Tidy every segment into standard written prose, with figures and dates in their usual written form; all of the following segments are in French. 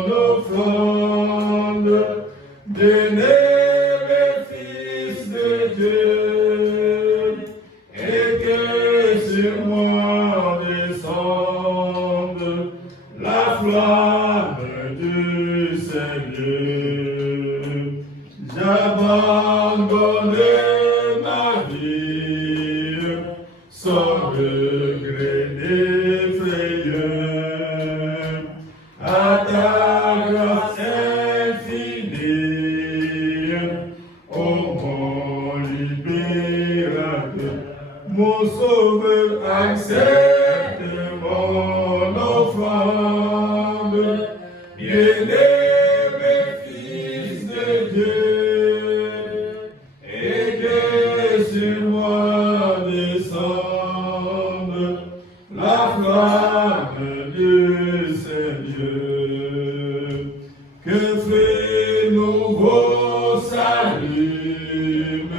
Offrande bien-aimé Fils de Dieu, et que sur moi descende la flamme du Seigneur. J'abandonne ma vie sans regret ni frayeur à ta grâce infinie, ô mon libérateur, mon sauveur, accepte mon offrande, bien-aimé Fils de Dieu, et que sur moi descende la flamme du Seigneur. Que feu nouveau s'allume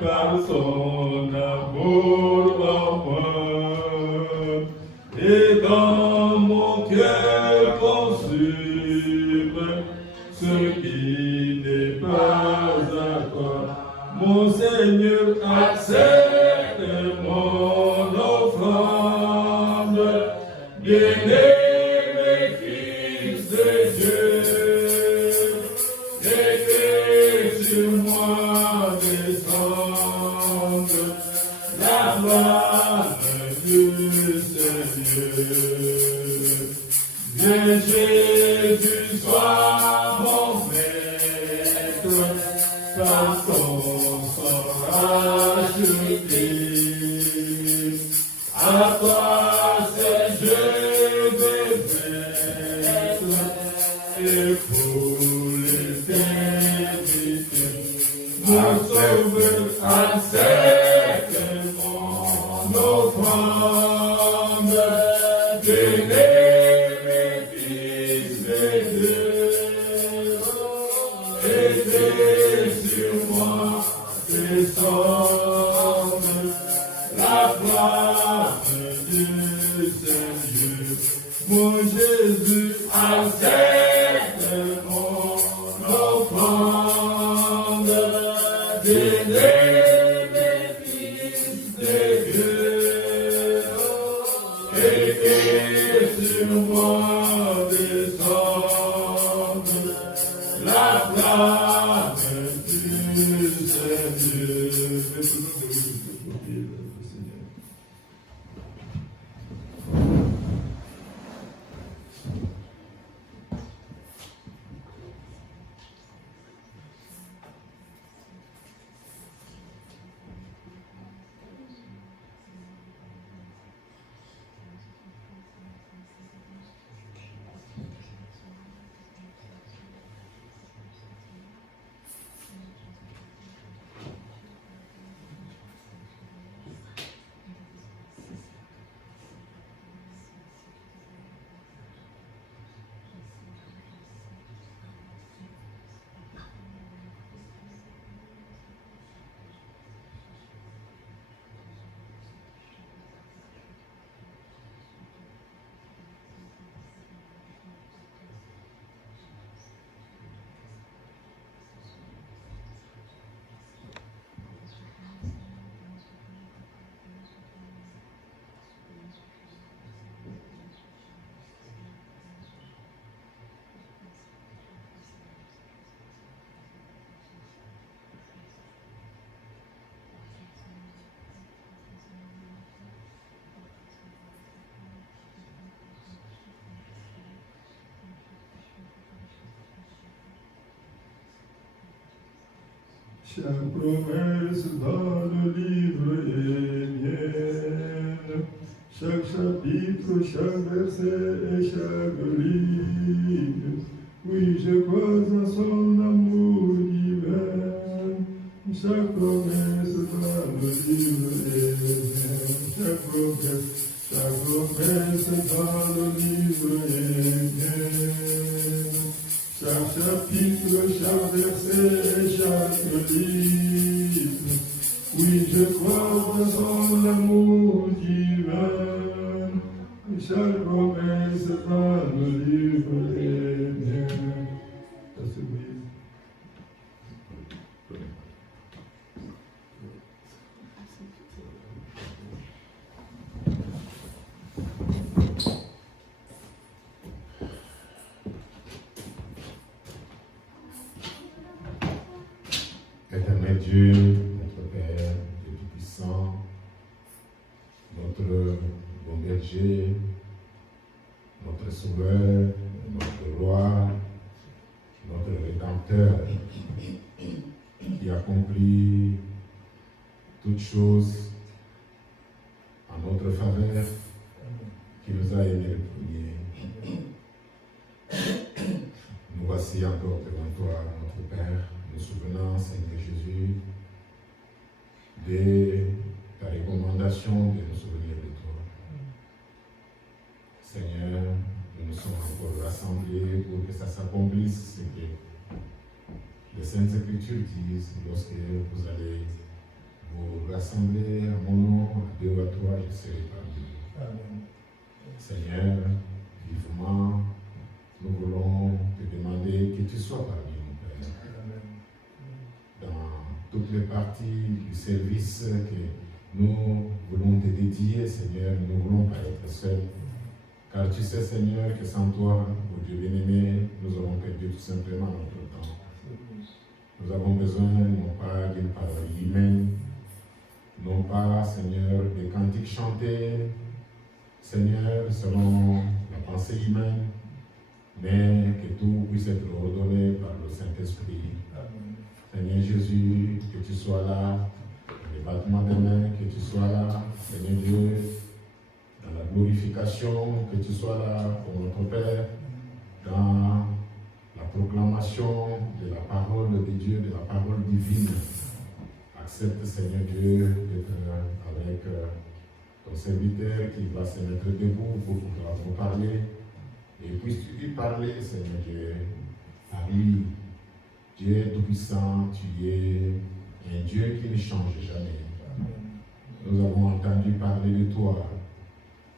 par son amour en moi, et dans mon cœur consume ce qui n'est pas à toi. Mon Seigneur, accepte mon offrande, bien-aimé Fils de Dieu, et que sur moi descende la flamme du Seigneur. Viens Jésus, sois mon maître, par ton sang racheté. À toi c'est je vais mettre, et pour l'éternité, mon sauveur, accepte mon offrande, bien-aimé Fils de Dieu, et que sur moi descende la flamme du Seigneur. Mon Jésus, accepte mon offrande, bien-aimé Fils de Dieu, et que sur moi descende la flamme du Seigneur. Chaque promesse dans le livre est mienne, chaque chapitre, chaque verset et chaque ligne. Oui, je crois en son amour divin. Chaque promesse dans le livre est mienne, chaque promesse dans le livre est mienne. Chaque chapitre, chaque verset et chaque ligne. Oui, je crois en son amour divin. Chaque promesse dans le livre est berger, notre sauveur, notre roi, notre rédempteur, qui accomplit toutes choses en notre faveur, qui nous a aimés le premier. Nous voici encore devant toi, notre Père, nous souvenons, Seigneur Jésus, de ta recommandation de nous souvenir de toi. Seigneur, nous nous sommes encore rassemblés pour que ça s'accomplisse, ce que les Saintes Écritures disent lorsque vous allez vous rassembler à mon nom, à deux ou à trois, je serai parmi vous. Amen. Seigneur, vivement, nous voulons te demander que tu sois parmi nous, Père. Amen. Dans toutes les parties du service que nous voulons te dédier, Seigneur, nous ne voulons pas être seuls. Car tu sais, Seigneur, que sans toi, oh Dieu bien-aimé, nous aurons perdu tout simplement notre temps. Nous avons besoin non pas d'une parole humaine, non pas, Seigneur, des cantiques chantés, Seigneur, selon la pensée humaine, mais que tout puisse être ordonné par le Saint-Esprit. Seigneur Jésus, que tu sois là, dans les battements des mains, que tu sois là, Seigneur Dieu, dans la glorification, que tu sois là pour notre Père, dans la proclamation de la parole de Dieu, de la parole divine. Accepte, Seigneur Dieu, d'être avec ton serviteur qui va se mettre debout pour nous parler. Et puisses-tu lui parler, Seigneur Dieu, à lui. Dieu Tout-Puissant, tu es un Dieu qui ne change jamais. Nous avons entendu parler de toi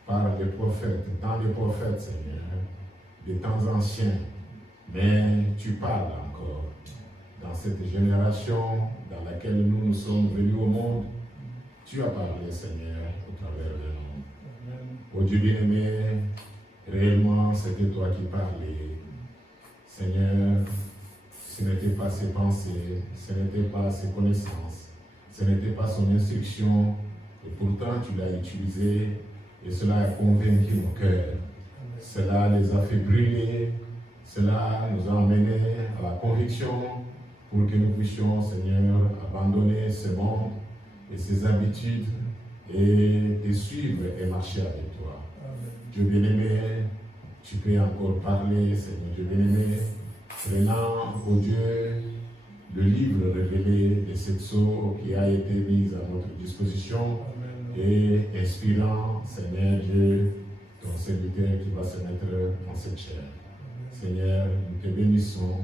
par les prophètes, tant de prophètes, Seigneur, des temps anciens. Mais tu parles encore. Dans cette génération dans laquelle nous sommes venus au monde, tu as parlé, Seigneur, au travers de nous. Ô Dieu bien-aimé, réellement, c'était toi qui parlais. Seigneur, ce n'était pas ses pensées, ce n'était pas ses connaissances, ce n'était pas son instruction, et pourtant tu l'as utilisé, et cela a convaincu nos cœurs. Cela les a fait brûler, cela nous a amenés à la conviction pour que nous puissions, Seigneur, abandonner ce monde et ses habitudes et te suivre et marcher avec toi. Amen. Dieu bien-aimé, tu peux encore parler, Seigneur Dieu bien-aimé, prenant, ô Dieu, le livre révélé de cette sceau qui a été mise à notre disposition. Amen. Et inspirant, Seigneur Dieu, ton serviteur qui va se mettre dans cette chair. Amen. Seigneur, nous te bénissons.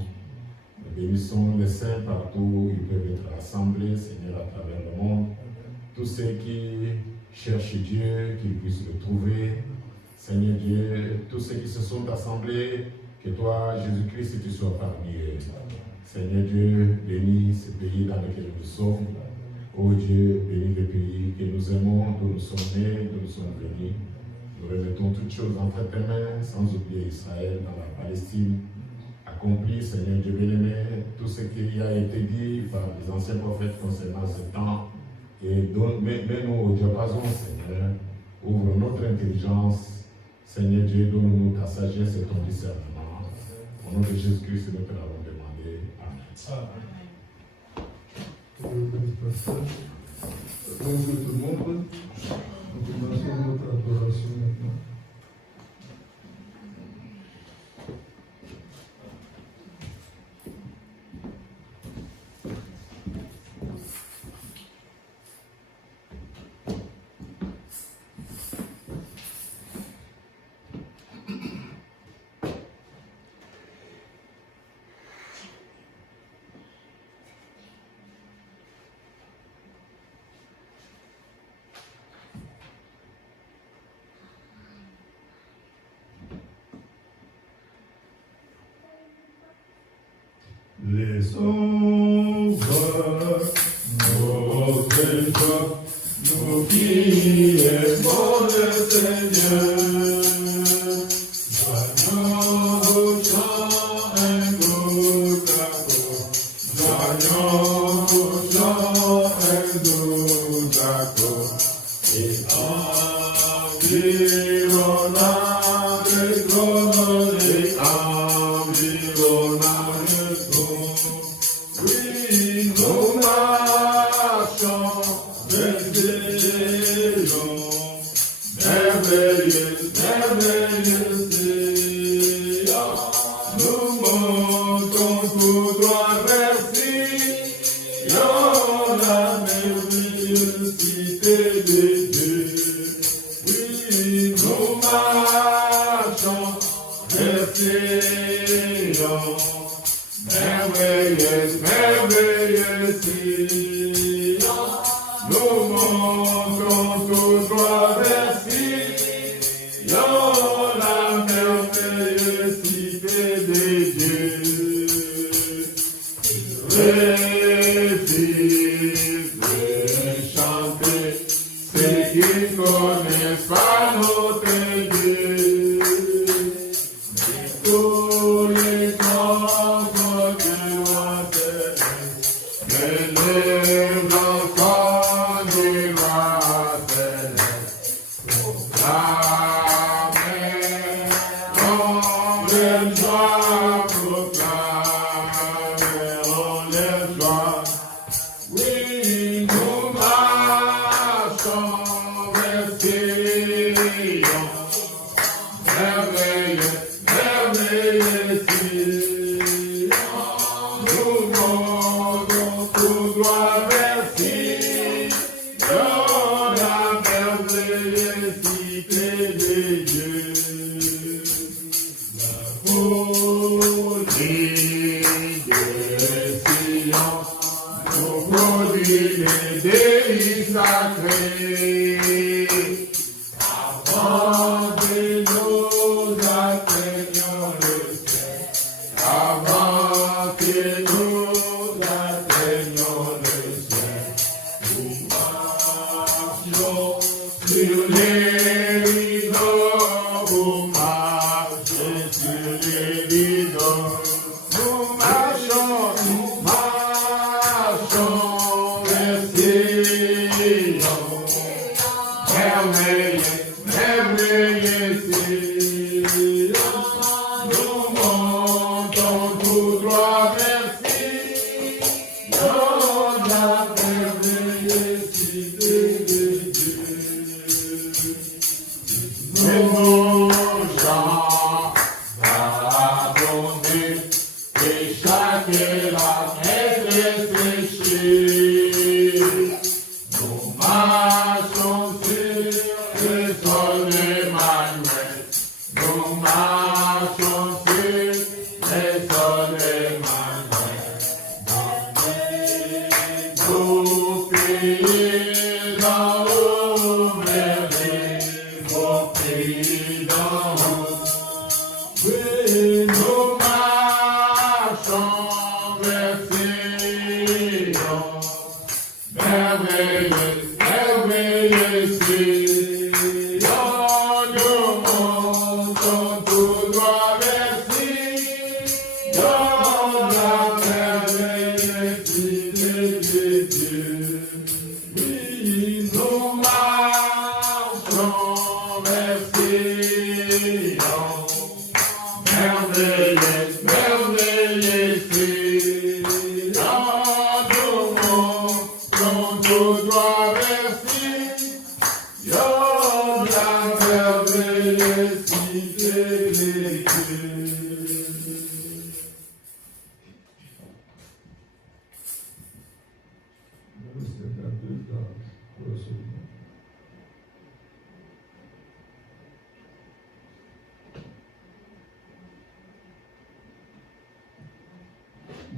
Nous bénissons les saints partout où ils peuvent être rassemblés, Seigneur, à travers le monde. Amen. Tous ceux qui cherchent Dieu, qu'ils puissent le trouver. Seigneur Dieu, tous ceux qui se sont assemblés, que toi, Jésus-Christ, tu sois parmi eux. Seigneur Dieu, bénis ce pays dans lequel nous sommes. Ô Dieu, bénis le pays que nous aimons, d'où nous sommes nés, d'où nous sommes venus. Nous remettons toutes choses entre tes mains, sans oublier Israël dans la Palestine. Accomplis, Seigneur Dieu bien-aimé, tout ce qui a été dit par les anciens prophètes concernant ce temps. Et mets-nous au diapason, Seigneur. Ouvre notre intelligence. Seigneur Dieu, donne-nous ta sagesse et ton discernement. Au nom de Jésus-Christ, nous te l'avons demandé. Amen. Bonjour tout le monde. Nous commençons notre adoration maintenant. Les sauveurs, notre joie, nous qui aimons le Seigneur, joignons chant un doux accord, joignons chant un doux accord, et en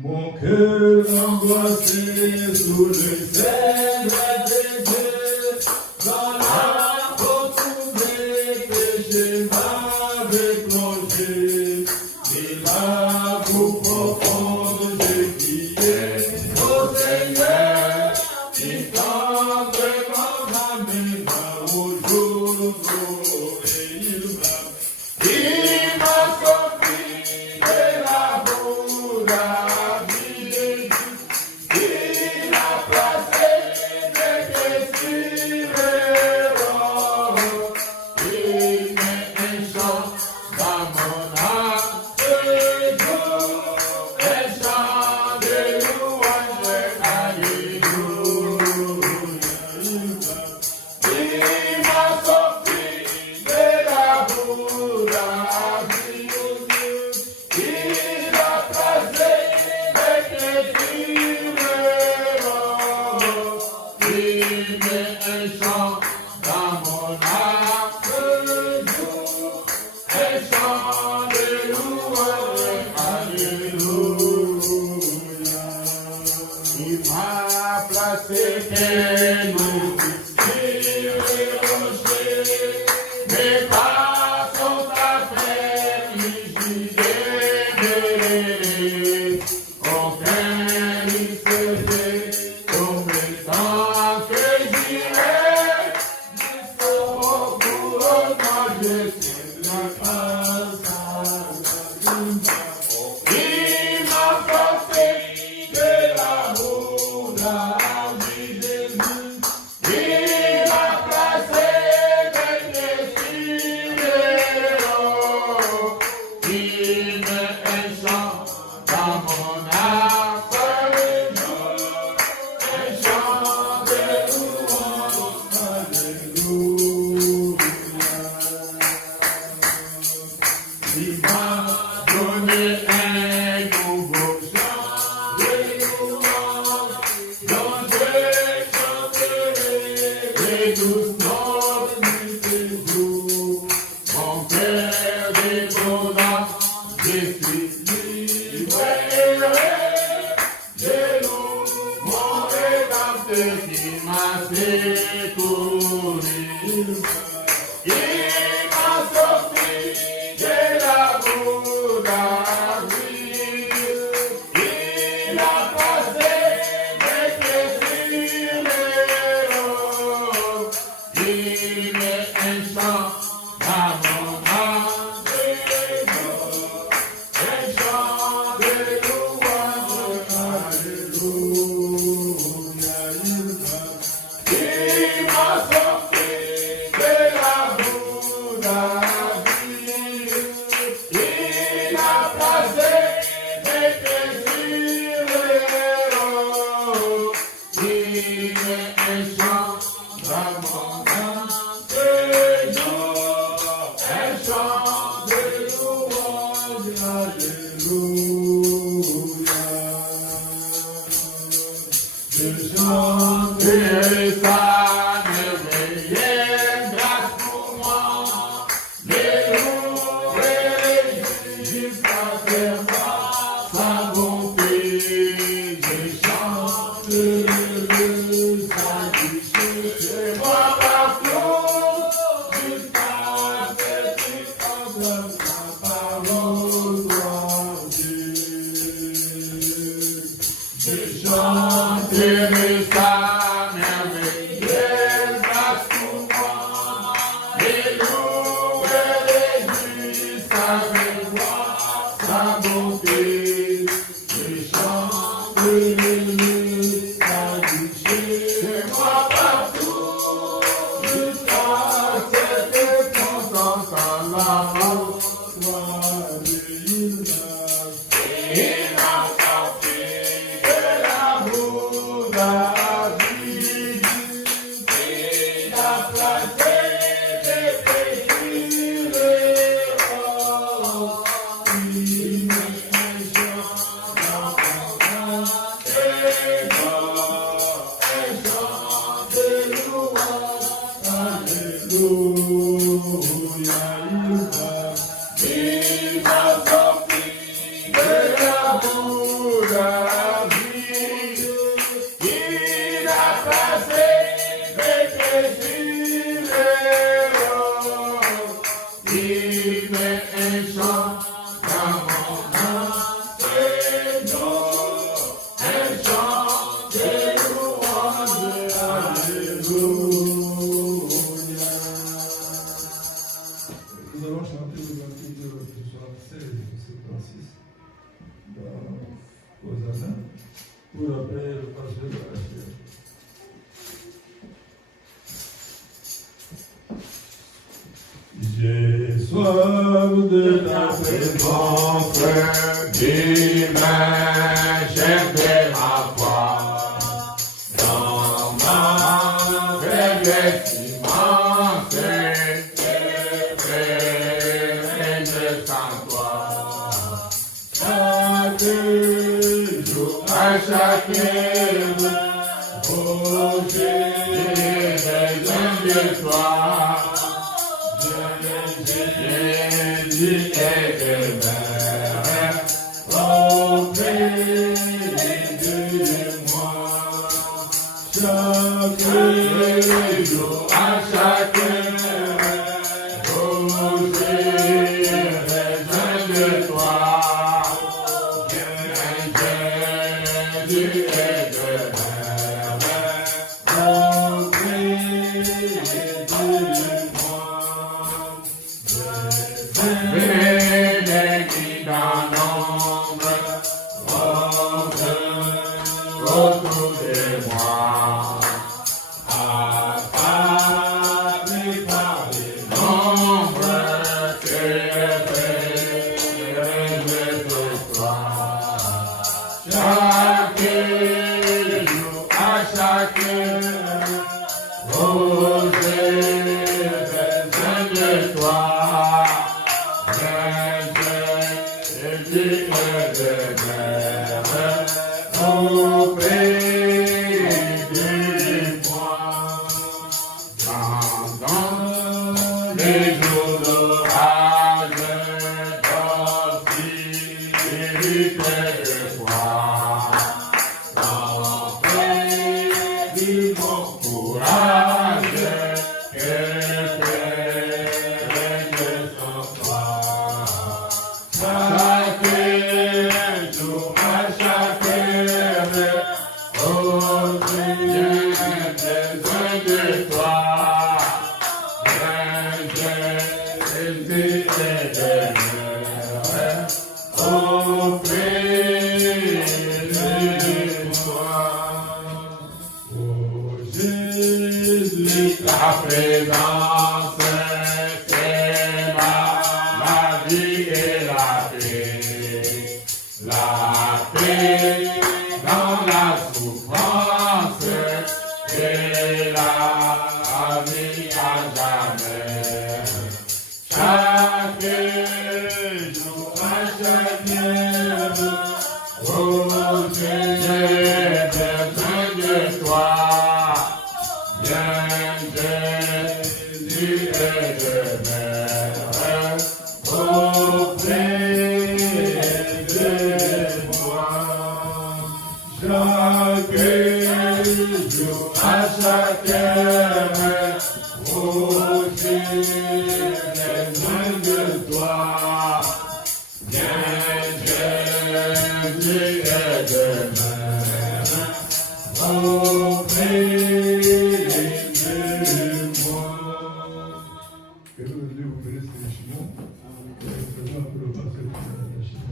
Mon cœur angoissé sous le ciel des dieux, dans la profondeur péché m'avait plongé, et la boue profonde j'ai crié au Seigneur, qui tendre ma main au jour et il m'a sorti de la boue. Il un chant dans mon âme, un chant de louange, alléluia. Il m'a placé et nous mes pas sont affaiblis, j'y demeuré. Aucun lycée, comme le temps que j'irai, au couronnement, je suis la face. Il m'a porté de l'amour, la vie de Dieu. Il m'a placé avec les cieux. Il met un chant dans mon âme, un chant de louange, alléluia. Il m'a donné un nouveau chant de louange, dont je chanterai les douces notes du séjour. Mon cœur débordant, je suis libre. Je loue mon Rédempteur qui m'a secouru. Il m'a sorti de la bouddharie. Il a passé mes plaisirs. Il met un chant dans mon âme, un chant de louange, alléluia. Il m'a sorti de la bouddharie. Il a placé mes plaisirs. Il met un chant dans mon âme, un chant de louange, alléluia. Je chanterai sa merveilleuse grâce pour moi, les louer jusqu'à faire sa bonté. Je chanterai sa richesse, je vois partout jusqu'à ce qu'il entende sa parole, gloire Dieu. Je chanterai sa merveilleuse grâce pour moi, et louerai jusqu'à voir sa bonté. Je chanterai sa richesse, je vois partout jusqu'à ce que consentant la gloire Dieu. Il m'a sorti de la bouddharie. Il a placé des plaisirs. Il met un chant dans mon âme, un chant de louange, alléluia. Il m'a sorti de la bouddharie. Il a placé mes plaisirs. Il met un chant dans mon âme, un chant de louange, alléluia. Nous allons chanter le cantique de 76, verset 36, dans Hosanna, pour après le pasteur de la chair. J'ai soif de la présence divine, j'aimerais ma foi dans ma faiblesse immense, règne sans toi. Chaque jour, à chaque heure, oh Jésus. de toi. Jésus est demeuré auprès de moi. Chaque jour, à chaque heure, oh, j'ai besoin de toi. Jésus est demeuré auprès de moi. Bénédicte dans l'ombre, autour de moi. Appelé par les nombres que de toi. Chaque jour, à chaque heure, oh, j'ai besoin de toi. Jésus est demeuré auprès de moi. Pendant les jours d'orage, docilité de foi, remplis mon courage, que de son toi. Chaque jour, à chaque heure, oh, j'ai besoin de toi. Jésus est demeuré auprès de moi. Oh, Jésus, ta présence, c'est la vie et la paix. La paix dans la souffrance et la vie à jamais. Chaque jour, à chaque heure, oh, j'ai besoin de toi. Bien, Jésus est demeuré auprès de moi. Chaque jour, à chaque heure, oh, j'ai besoin de toi. Bien, Jésus est demeuré auprès de moi. Que Dieu vous bénisse richement. Présent pour le pasteur de la Chine.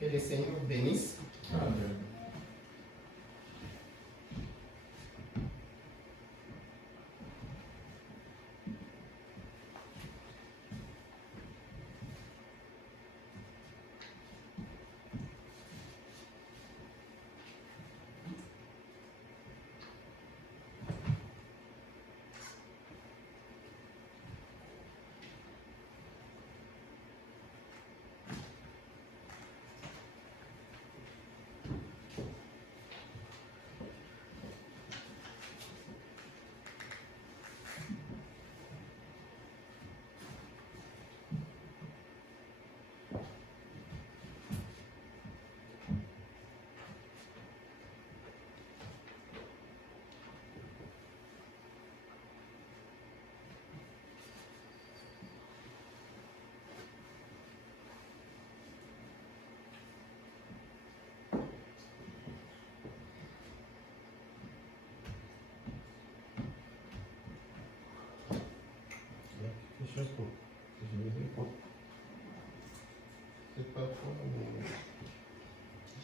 Que le Seigneur bénisse. Amen.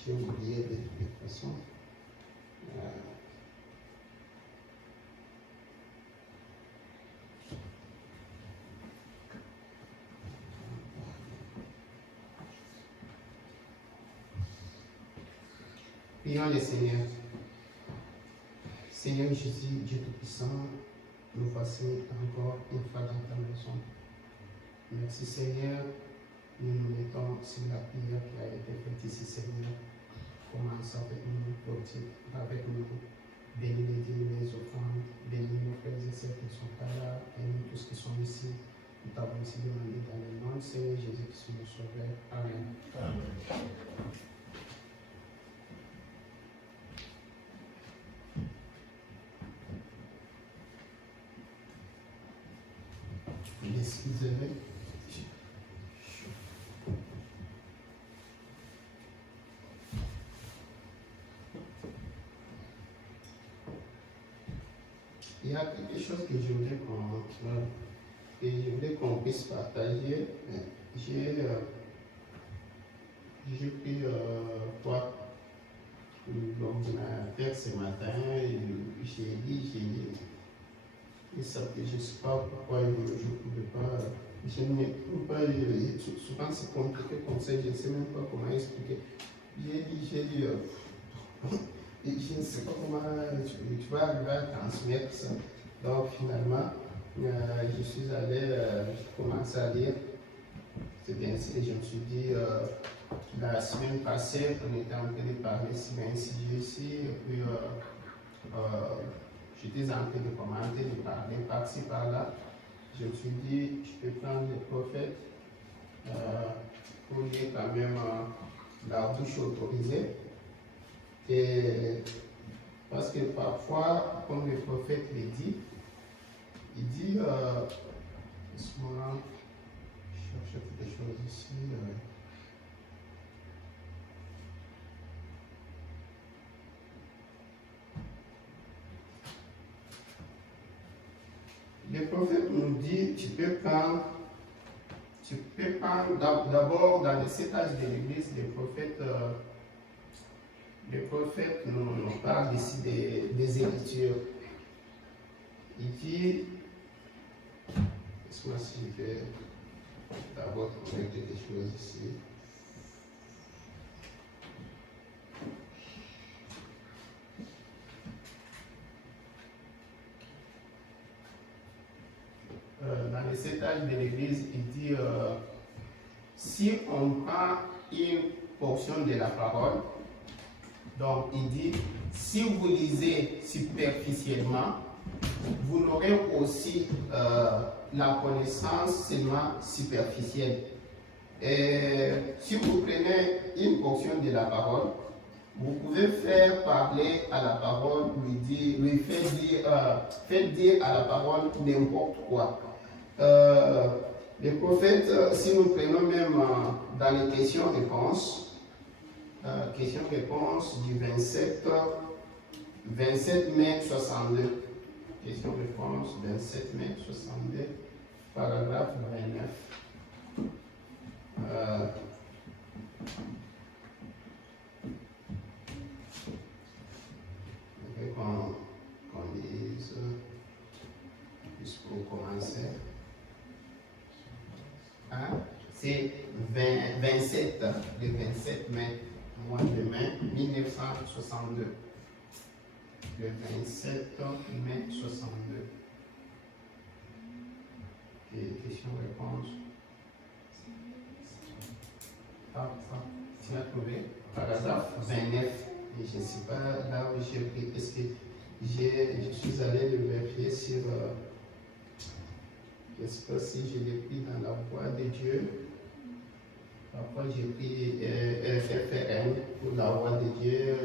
j'ai oublié de toute façon. Prions le Seigneur. Seigneur Jésus, Dieu Tout-Puissant, nous voici encore une fois dans ta maison. Merci Seigneur, nous nous mettons sur la prière qui a été faite ici Seigneur. Commence avec nous, continue avec nous. Bénis les dîmes, les offrandes, bénis nos frères et sœurs qui ne sont pas là, et nous tous qui sommes ici. Nous t'avons aussi demandé dans le nom de Seigneur Jésus-Christ, notre Sauveur. Amen. Amen. Excusez-moi. Il y a quelque chose que je voulais qu'on puisse partager. J'ai pris l'ordinateur ce matin et j'ai dit. Et ça, je ne sais pas pourquoi je ne pouvais pas. Je ne peux pas. Souvent, c'est compliqué comme ça, je ne sais même pas comment expliquer. J'ai dit, je ne sais pas comment tu vas arriver à transmettre ça. Donc, finalement, je suis allé, j'ai commencé à lire. C'est bien sûr, je me suis dit, la semaine passée, on était en train de parler sur un sujet ici, et puis j'étais en train de commenter, de parler par-ci, par-là. Je me suis dit, je peux prendre les prophètes pour lire quand même la bouche autorisée. Et parce que parfois, comme le prophète le dit, il dit, laisse-moi chercher quelque chose ici. Le prophète nous dit, tu peux prendre d'abord dans les 7 âges de l'Église, le prophète nous parle ici des Écritures. Il dit, laisse-moi si je vais d'abord trouver quelque chose ici. Dans les 7 âges de l'Église, il dit, si on prend une portion de la parole, donc il dit, si vous lisez superficiellement, vous n'aurez aussi la connaissance seulement superficielle. Et si vous prenez une portion de la parole, vous pouvez faire parler à la parole, faites dire à la parole n'importe quoi. Les prophètes, si nous prenons même dans les questions-réponses, question-réponse du 27 mai 62. Question-réponse 27 mai 62, paragraphe 29. Qu'on lise, juste pour commencer. Hein? C'est 27, le 27 mai, mois de mai 1962. Le 27 mai 62. Question-réponse. Tu as trouvé? Paragraphe 29. Et je ne sais pas là où j'ai pris, parce que je suis allé le vérifier sur. Je ne sais pas si je l'ai pris dans la voix de Dieu. Parfois j'ai pris FRN pour la voix de Dieu,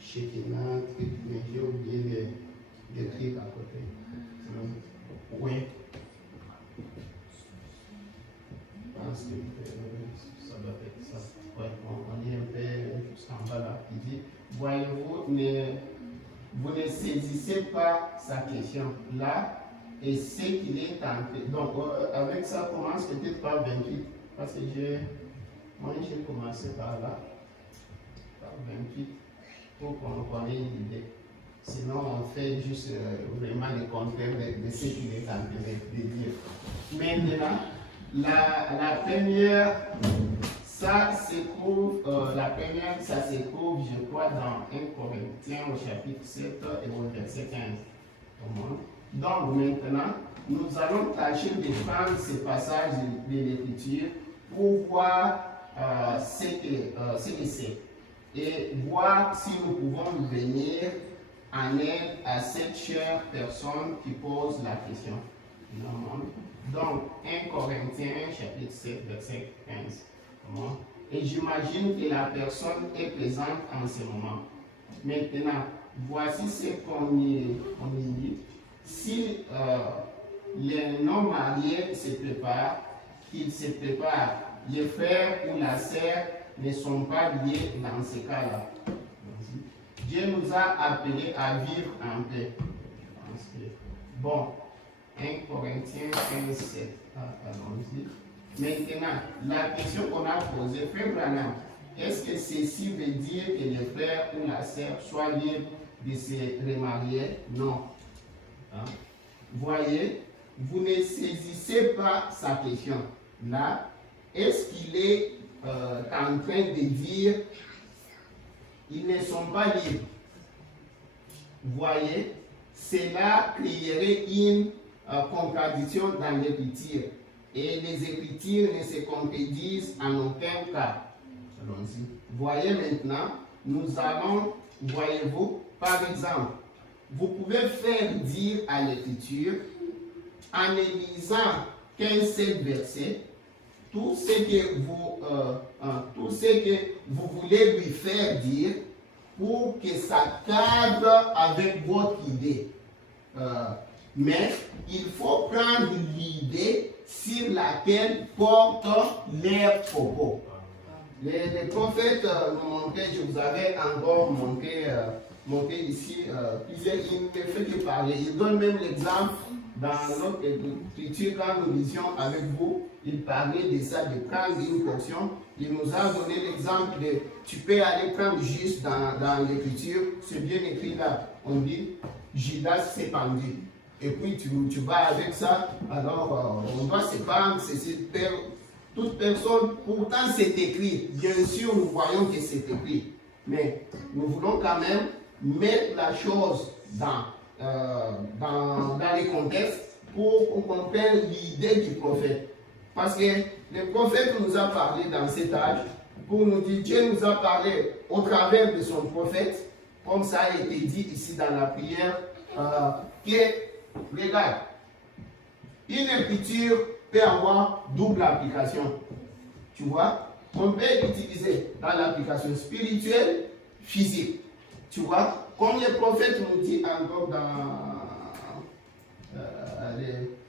Shekinah, mais j'ai oublié d'écrire à côté. Oui. Je pense que ça doit être ça. Ouais, on est un peu juste en bas là. Il dit, voyez-vous, vous ne saisissez pas sa question là. Et ce qu'il est tenté. Donc, avec ça, commence peut-être par 28. Parce que moi, j'ai commencé par là. 28 pour qu'on connaisse l'idée. Sinon, on fait juste vraiment le contraire de ce qu'il est en train de dire. Maintenant, la première, ça se trouve, je crois, dans 1 Corinthiens au chapitre 7 et au verset 15. Donc maintenant, nous allons tâcher de prendre ces passages de l'Écriture pour voir ce que c'est et voir si nous pouvons venir en aide à cette chère personne qui pose la question. Donc, 1 Corinthiens chapitre 7, verset 15. Et j'imagine que la personne est présente en ce moment. Maintenant, voici ce qu'on y dit. Si les non-mariés se préparent, qu'ils se préparent, les frères ou la sœur ne sont pas liés dans ce cas-là. Dieu nous a appelés à vivre en paix. Bon, 1 Corinthiens 15, 7. Allons-y. Maintenant, la question qu'on a posée, frère Branham, est-ce que ceci veut dire que les frères ou la sœur soient libres de se remarier? Non. Voyez, vous ne saisissez pas sa question. Là, est-ce qu'il est en train de dire ils ne sont pas libres? Voyez, cela créerait une contradiction dans l'Écriture. Et les Écritures ne se contredisent en aucun cas. Allons-y. Voyez maintenant, nous allons, voyez-vous, par exemple, vous pouvez faire dire à l'Écriture, en lisant qu'un seul verset, tout ce que vous voulez lui faire dire pour que ça cadre avec votre idée. Mais il faut prendre l'idée sur laquelle portent leurs propos. Les prophètes nous montraient, je vous avais encore montré ici plusieurs, il ne fait que parler. Il donne même l'exemple dans notre écriture quand nous lisions avec vous. Il parlait de ça, de prendre une portion. Il nous a donné l'exemple de, tu peux aller prendre juste dans l'écriture, c'est bien écrit là. On dit, Judas s'est pendu. Et puis tu vas avec ça, alors on doit se pendre, toute personne, pourtant c'est écrit. Bien sûr, nous voyons que c'est écrit. Mais nous voulons quand même mettre la chose dans les contextes pour qu'on comprenne l'idée du prophète. Parce que le prophète nous a parlé dans cet âge, pour nous dire, Dieu nous a parlé au travers de son prophète, comme ça a été dit ici dans la prière, que, regarde, une écriture peut avoir double application. Tu vois, on peut l'utiliser dans l'application spirituelle, physique. Tu vois, comme le prophète nous dit encore dans...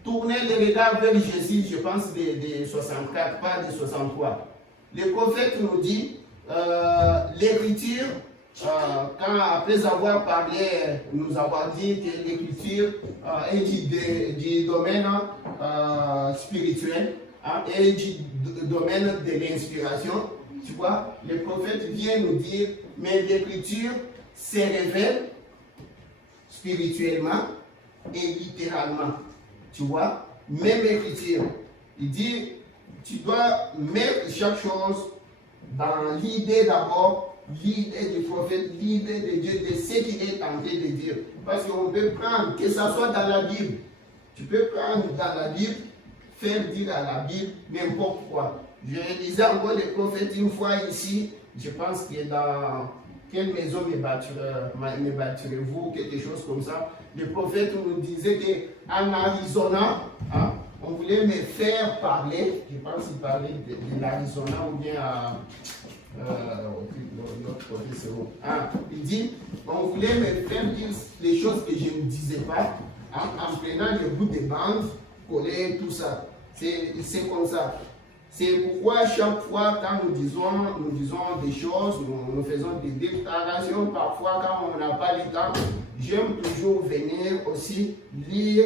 tournez le regard vers Jésus, je pense de 64, pas de 63. Le prophète nous dit, l'écriture, quand après avoir parlé, nous avons dit que l'écriture est du domaine spirituel et du domaine de l'inspiration. Tu vois, le prophète vient nous dire, mais l'écriture se révèle spirituellement et littéralement. Tu vois, même écriture. Il dit, tu dois mettre chaque chose dans l'idée d'abord, l'idée du prophète, l'idée de Dieu, de ce qu'il est en train de dire. Parce qu'on peut prendre, que ça soit dans la Bible, tu peux prendre dans la Bible, faire dire à la Bible n'importe quoi. Je lisais encore les prophètes une fois ici, je pense que dans quelle maison me battirez-vous, quelque chose comme ça. Le prophète nous disait qu'en Arizona, on voulait me faire parler, je pense qu'il parlait de l'Arizona ou bien à l'autre côté, c'est où. Il dit, on voulait me faire dire les choses que je ne disais pas, en prenant le bout des bandes, coller tout ça. C'est comme ça. C'est pourquoi chaque fois quand nous disons des choses, nous faisons des déclarations, parfois quand on n'a pas le temps, j'aime toujours venir aussi lire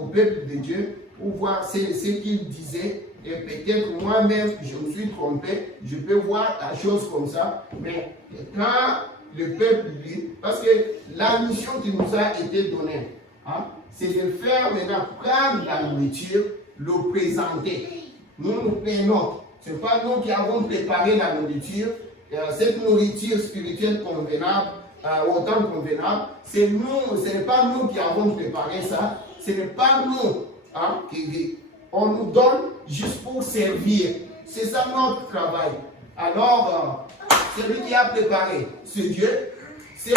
au peuple de Dieu pour voir ce qu'il disait Et peut-être moi-même, je me suis trompé, je peux voir la chose comme ça, mais quand le peuple dit, parce que la mission qui nous a été donnée, hein, c'est de faire maintenant prendre la nourriture, le présenter. Nous nous prenons. Ce n'est pas nous qui avons préparé la nourriture, cette nourriture spirituelle convenable, autant convenable, c'est nous, ce n'est pas nous qui avons préparé ça, ce n'est pas nous hein, on nous donne juste pour servir. C'est ça notre travail. Alors, celui qui a préparé, c'est Dieu, celui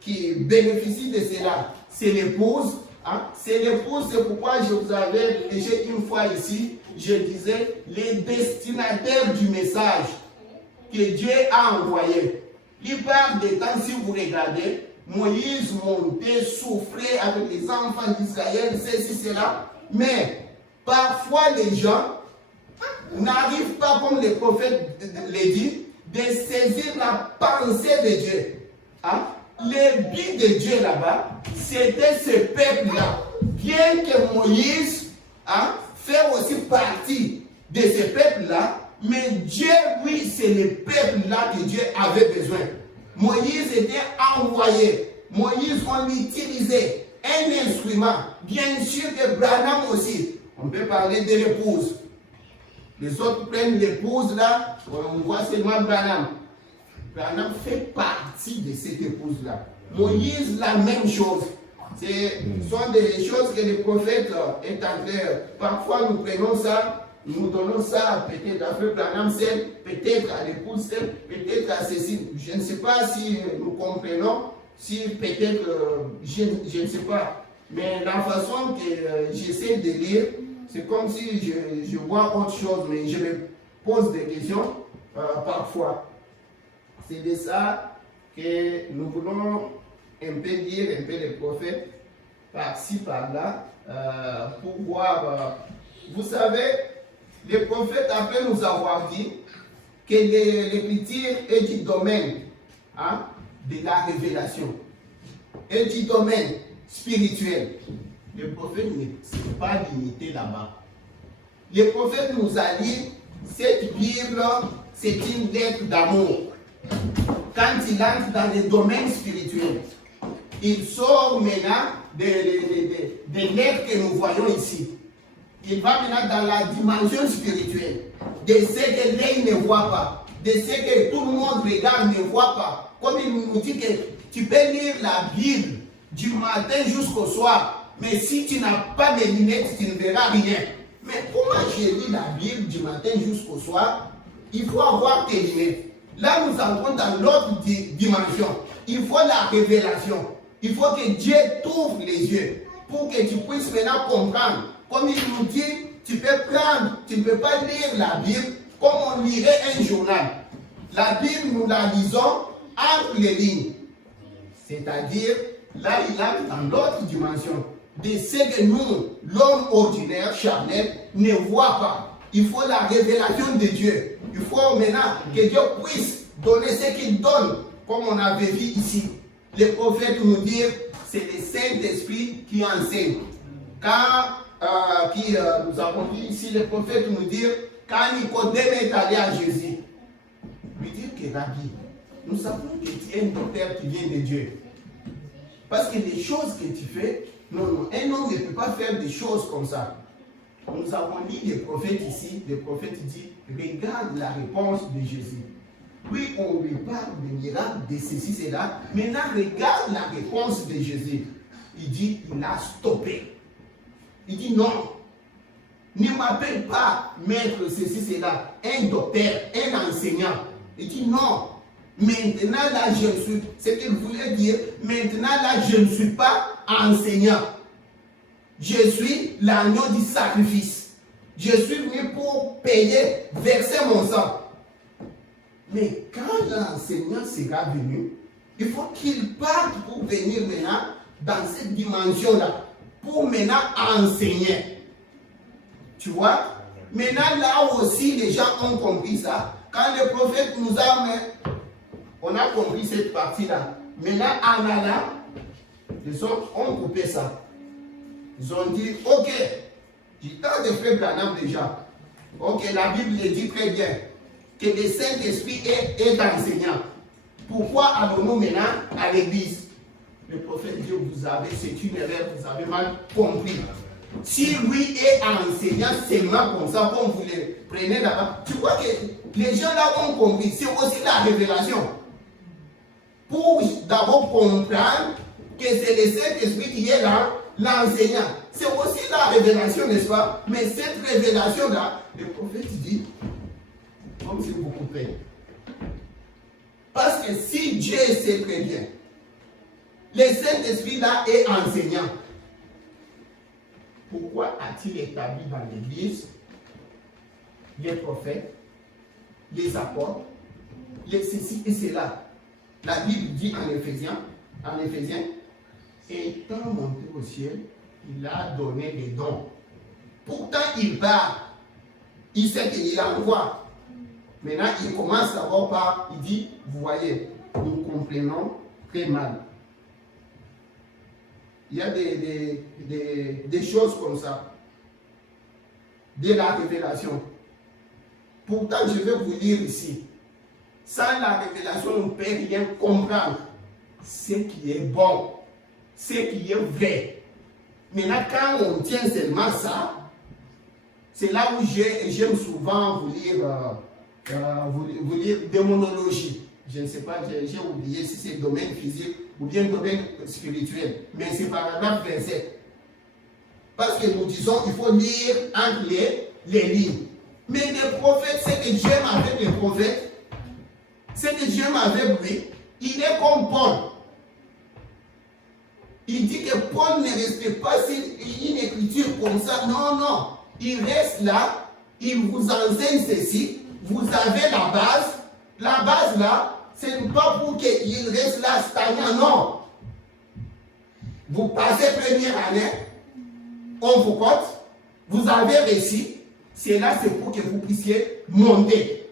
qui bénéficie de cela, c'est l'épouse. Hein? C'est l'épouse, c'est pourquoi je vous avais prêché une fois ici, je disais, les destinataires du message que Dieu a envoyé. Il parle des temps, si vous regardez, Moïse montait, souffrait avec les enfants d'Israël, ceci, cela. Mais parfois les gens n'arrivent pas, comme les prophètes le disent, de saisir la pensée de Dieu. Hein? Le but de Dieu là-bas, c'était ce peuple-là. Bien que Moïse hein, fait aussi partie de ce peuple-là, mais Dieu, oui, c'est le peuple-là que Dieu avait besoin. Moïse était envoyé. Moïse, on l'utilisait. Un instrument. Bien sûr que Branham aussi. On peut parler de l'épouse. Les autres prennent l'épouse là, on voit seulement Branham. Branham fait partie de cette épouse-là. Moïse, la même chose. Ce sont des choses que le prophète est en train. Parfois, nous prenons ça. Nous donnons ça peut-être à Frère Branham seul, peut-être à l'épouse seule, peut-être à Cécile. Je ne sais pas si nous comprenons, si peut-être, je ne sais pas. Mais la façon que j'essaie de lire, c'est comme si je vois autre chose, mais je me pose des questions parfois. C'est de ça que nous voulons un peu lire, un peu les prophètes, par-ci, par-là, pour voir. Vous savez, les prophètes, après nous avoir dit que l'écriture est du domaine hein, de la révélation, est du domaine spirituel. Le prophète ne s'est pas limité là-bas. Le prophète nous a dit, cette Bible, c'est une lettre d'amour. Quand il entre dans le domaine spirituel, il sort maintenant des lettres que nous voyons ici. Il va maintenant dans la dimension spirituelle, de ce que l'œil ne voit pas, de ce que tout le monde regarde ne voit pas. Comme il nous dit que tu peux lire la Bible du matin jusqu'au soir, mais si tu n'as pas de lunettes, tu ne verras rien. Mais comment j'ai lu la Bible du matin jusqu'au soir? Il faut avoir tes lunettes. Là, nous entrons dans l'autre dimension. Il faut la révélation. Il faut que Dieu t'ouvre les yeux pour que tu puisses maintenant comprendre. Comme il nous dit, tu peux prendre, tu ne peux pas lire la Bible comme on lirait un journal. La Bible, nous la lisons entre les lignes. C'est-à-dire, là, il entre dans l'autre dimension. De ce que nous, l'homme ordinaire, charnel, ne voit pas. Il faut la révélation de Dieu. Il faut maintenant que Dieu puisse donner ce qu'il donne, comme on avait vu ici. Les prophètes nous disent, c'est le Saint-Esprit qui enseigne. Quand nous avons vu ici, les prophètes nous disent, quand Nicodème est allé à Jésus, lui dire que Rabbi, nous savons que tu es un docteur qui vient de Dieu. Parce que les choses que tu fais, non, un homme ne peut pas faire des choses comme ça. Nous avons lu les prophètes ici, les prophètes disent, regarde la réponse de Jésus. Oui, on lui parle de miracles, de ceci, cela. Maintenant, regarde la réponse de Jésus. Il dit, il a stoppé. Il dit non. Ne m'appelle pas maître, ceci, cela. Un docteur, un enseignant. Il dit non. Maintenant, là, je ne suis, ce qu'il voulait dire, maintenant, là, je ne suis pas enseignant. Je suis l'agneau du sacrifice. Je suis venu pour payer, verser mon sang. Mais quand l'enseignant sera venu, il faut qu'il parte pour venir maintenant dans cette dimension-là, pour maintenant enseigner. Tu vois? Maintenant, là aussi, les gens ont compris ça. Quand le prophète nous a mis, on a compris cette partie-là. Maintenant, en allant, les autres ont coupé ça. Ils ont dit, ok, j'ai tant de frères Branham déjà. Ok, la Bible le dit très bien, que le Saint-Esprit est enseignant. Pourquoi allons-nous maintenant à l'église? Le prophète dit, c'est une erreur, vous avez mal compris. Si lui est enseignant seulement comme ça, comme vous le prenez là-bas, tu vois que les gens là ont compris, c'est aussi la révélation. Pour d'abord comprendre que c'est le Saint-Esprit qui est là, l'enseignant. C'est aussi la révélation, n'est-ce pas? Mais cette révélation-là, le prophète dit, comme si vous coupez. Parce que si Dieu sait très bien, le Saint-Esprit là est enseignant. Pourquoi a-t-il établi dans l'Église les prophètes, les apôtres, les ceci et cela? La Bible dit en Éphésiens, étant monté au ciel, il a donné des dons. Pourtant, il parle. Il sait qu'il envoie. Maintenant, il commence d'abord par, il dit, vous voyez, nous comprenons très mal. Il y a des choses comme ça, de la révélation. Pourtant, je vais vous dire ici, sans la révélation, on ne peut rien comprendre. Ce qui est bon, ce qui est vrai. Maintenant, quand on tient seulement ça, c'est là où j'aime souvent vous lire démonologie. Je ne sais pas, j'ai oublié si c'est domaine physique ou bien domaine spirituel. Mais c'est paragraphe 27. Parce que nous disons qu'il faut lire entre les lignes. Mais les prophètes, c'est que j'aime avec les prophètes, c'est que j'aime avec lui, il est comme Paul. Il dit que Paul ne respecte pas une écriture comme ça. Non, non. Il reste là, il vous enseigne ceci, vous avez la base. La base là, ce n'est pas pour qu'il reste là stagnant, non. Vous passez première année, on vous cote, vous avez réussi. C'est là, c'est pour que vous puissiez monter.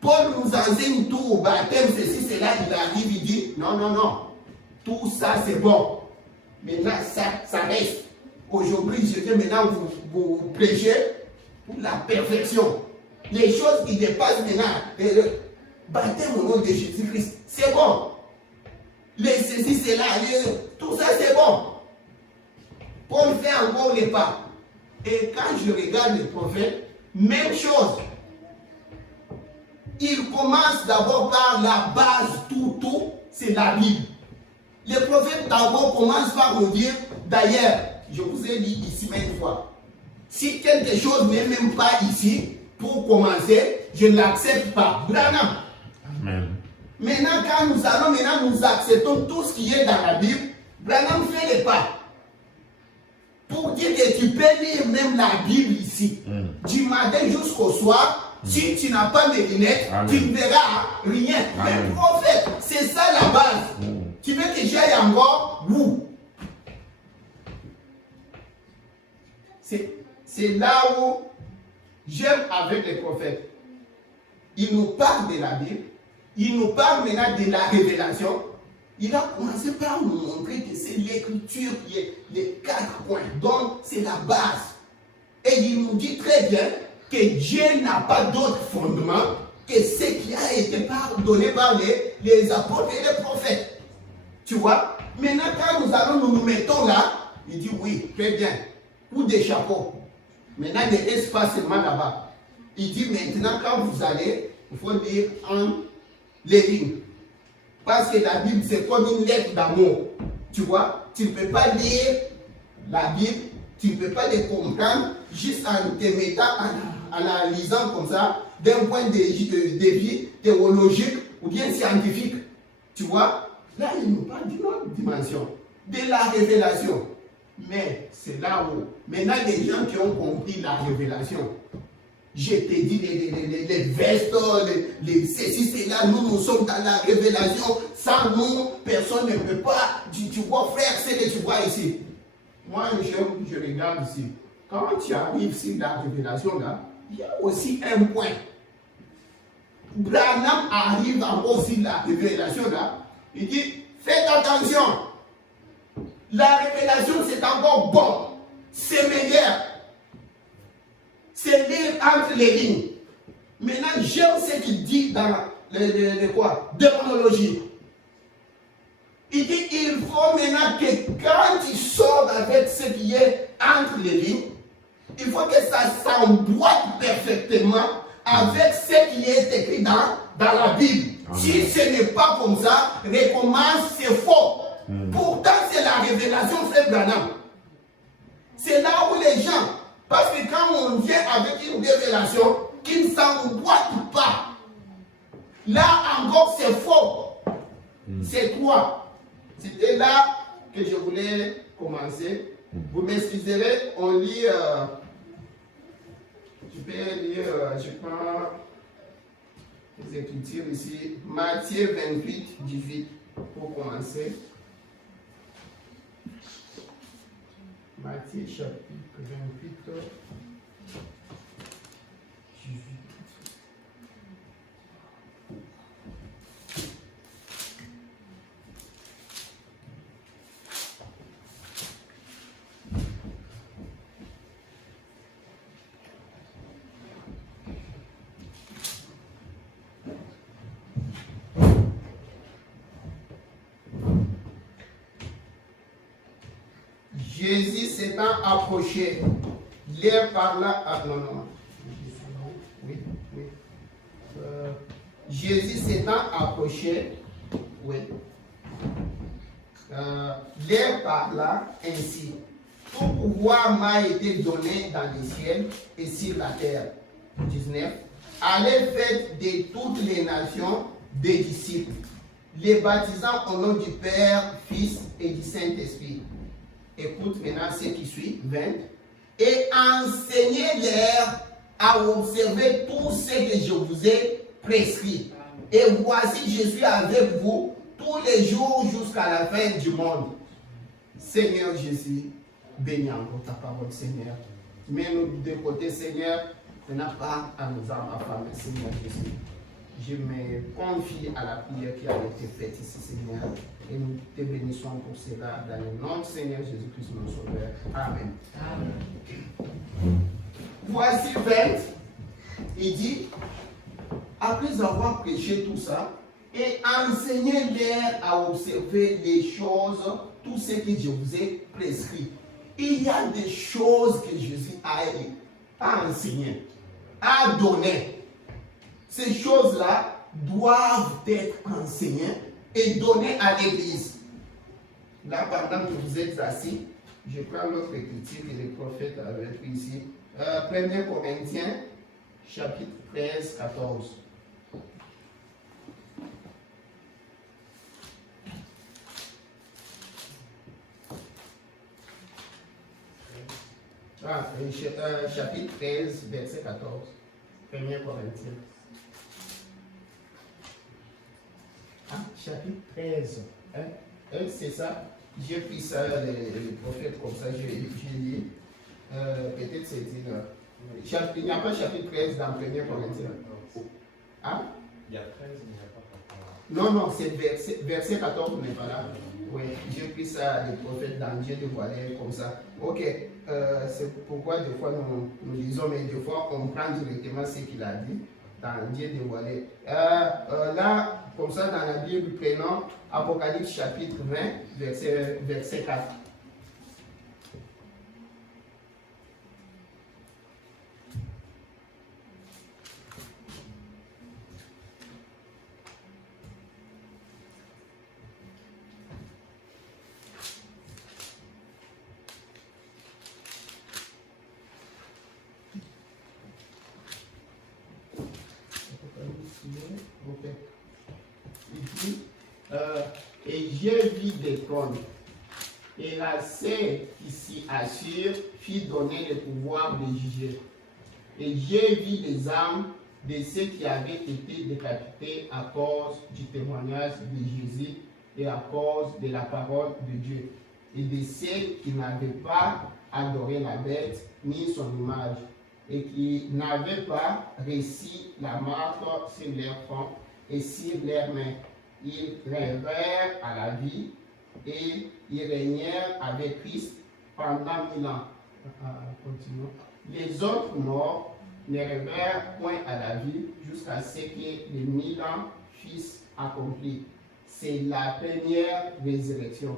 Paul nous enseigne tout au baptême, ceci, cela, il arrive, il dit, non, non, non. Tout ça, c'est bon. Maintenant, ça reste. Aujourd'hui, je vais maintenant vous prêcher pour la perfection. Les choses qui dépassent maintenant, le baptême au nom de Jésus-Christ, c'est bon. Les ceci, cela, tout ça, c'est bon. Paul fait encore les pas. Et quand je regarde les prophètes, même chose. Il commence d'abord par la base, tout, c'est la Bible. Les prophètes d'abord commencent par nous dire, d'ailleurs, je vous ai dit ici même une fois, si quelque chose n'est même pas ici, pour commencer, je ne l'accepte pas. Branham. Amen. Maintenant, quand nous acceptons tout ce qui est dans la Bible, Branham fait les pas. Pour dire que tu peux lire même la Bible ici, du matin jusqu'au soir, si tu n'as pas mes lunettes, tu ne verras rien. Amen. Mais prophète, c'est ça la base. Tu veux que j'aille encore où? C'est là où j'aime avec les prophètes. Ils nous parlent de la Bible, ils nous parlent maintenant de la révélation. Il a commencé par nous montrer que c'est l'écriture qui est les 4 points. Donc, c'est la base. Et il nous dit très bien que Dieu n'a pas d'autre fondement que ce qui a été donné par les apôtres et les prophètes. Tu vois? Maintenant, quand nous mettons là, il dit oui, très bien. Ou des chapeaux. Maintenant, il ne reste pas seulement là-bas. Il dit maintenant, quand vous allez, il faut lire en les lignes. Parce que la Bible, c'est comme une lettre d'amour. Tu vois? Tu ne peux pas lire la Bible, tu ne peux pas les comprendre juste en te mettant, en la lisant comme ça, d'un point de vue théologique ou bien scientifique. Tu vois? Là, il nous parle d'une autre dimension, de la révélation. Mais c'est là où, maintenant, les gens qui ont compris la révélation, je t'ai dit les vestes, les ceci, cela, nous sommes dans la révélation. Sans nous, personne ne peut pas. Tu vois, frère, c'est que tu vois ici. Moi, je regarde ici. Quand tu arrives sur la révélation là, il y a aussi un point. Branham arrive encore sur la révélation là. Il dit, faites attention. La révélation, c'est encore bon. C'est meilleur. c'est lire entre les lignes. Maintenant, j'aime ce qu'il dit dans démonologie. Il dit il faut maintenant que quand il sort avec ce qui est entre les lignes, il faut que ça s'emboîte perfectement avec ce qui est écrit dans la Bible. Amen. Si ce n'est pas comme ça, recommence, c'est faux. Pourtant, c'est la révélation, frère Branham. C'est là où les gens, parce que quand on vient avec une révélation qui ne s'emboîte pas, là encore c'est faux. C'est quoi? C'était là que je voulais commencer. Vous m'excuserez, on lit, je peux lire, je prends les Écritures ici, Matthieu 28, 18, pour commencer. Matthieu chapitre 28, 18. Jésus s'étant approché, leur parla à... Non. Oui. Jésus s'étant approché, leur parla ainsi. Tout pouvoir m'a été donné dans les ciels et sur la terre. 19. Allez faites de toutes les nations des disciples, les baptisant au nom du Père, Fils et du Saint-Esprit. Écoute maintenant ce qui suit, 20. Et enseignez-leur à observer tout ce que je vous ai prescrit. Et voici, je suis avec vous tous les jours jusqu'à la fin du monde. Seigneur Jésus, bénis encore ta parole, Seigneur. Mets-nous de côté, Seigneur. Ne n'a pas à nous affamer, Seigneur Jésus. Je me confie à la prière qui a été faite ici, Seigneur. Et nous te bénissons pour cela dans le nom du Seigneur Jésus-Christ, notre Sauveur. Amen. Voici 20. Il dit, après avoir prêché tout ça, et enseignez-leur à observer les choses, tout ce que je vous ai prescrit. Il y a des choses que Jésus a enseignées, a données. Ces choses-là doivent être enseignées et données à l'Église. Là, pendant que vous êtes assis, je prends l'autre écriture que le prophète avait pris ici. 1 Corinthiens, chapitre 13, 14. Chapitre 13, verset 14. 1 Corinthiens. Chapitre 13. C'est ça. J'ai pris ça, les prophètes, comme ça, j'ai lu. Peut-être c'était là. Il n'y a pas chapitre 13 dans 1 Corinthiens. Hein? Il y a 13, mais il n'y a pas 14. Non, c'est verset 14 n'est pas là. Oui, j'ai pris ça, les prophètes dans Dieu dévoilé, comme ça. Ok, c'est pourquoi des fois nous lisons, mais des fois on prend directement ce qu'il a dit dans Dieu dévoilé. Là, comme ça, dans la Bible, prenons Apocalypse chapitre 20, verset 4. Et j'ai vu des trônes, et à ceux qui s'y assurent fit donner le pouvoir de juger. Et j'ai vu les âmes de ceux qui avaient été décapités à cause du témoignage de Jésus et à cause de la parole de Dieu, et de ceux qui n'avaient pas adoré la bête ni son image, et qui n'avaient pas reçu la marque sur leur front et sur leurs mains. Ils rêvèrent à la vie et ils régnèrent avec Christ pendant 1000 ans. Continuons. Les autres morts ne revinrent point à la vie jusqu'à ce que les 1000 ans fussent accomplis. C'est la première résurrection.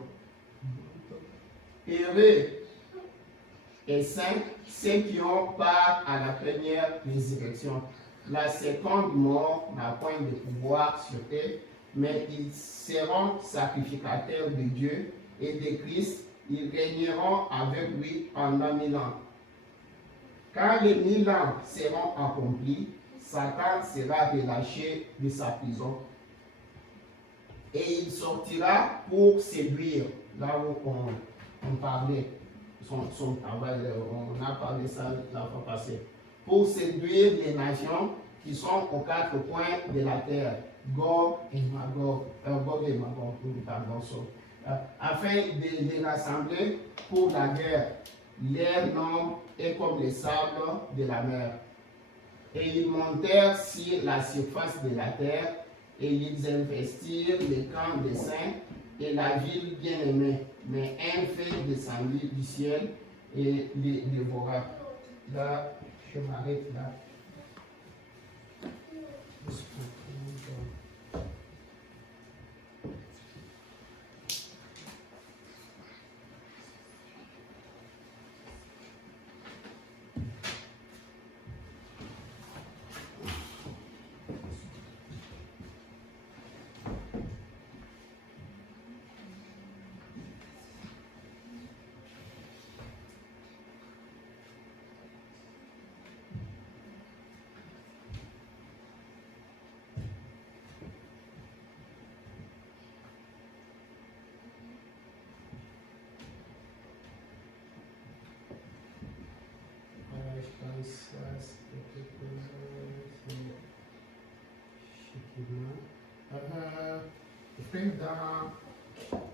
Heureux et saints, ceux qui ont part à la première résurrection. La seconde mort n'a point de pouvoir sur eux, mais ils seront sacrificateurs de Dieu et de Christ. Ils régneront avec lui pendant 1000 ans. Quand les 1000 ans seront accomplis, Satan sera relâché de sa prison et il sortira pour séduire, là où on parlait, son travail, on a parlé ça la fois passée, pour séduire les nations qui sont aux quatre coins de la terre, Gog et Magog, afin de les rassembler pour la guerre. Leur nombre est comme les sables de la mer. Et ils montèrent sur la surface de la terre, et ils investirent les camps des saints et la ville bien-aimée. Mais un feu descendit du ciel et les dévora. Là, je m'arrête là.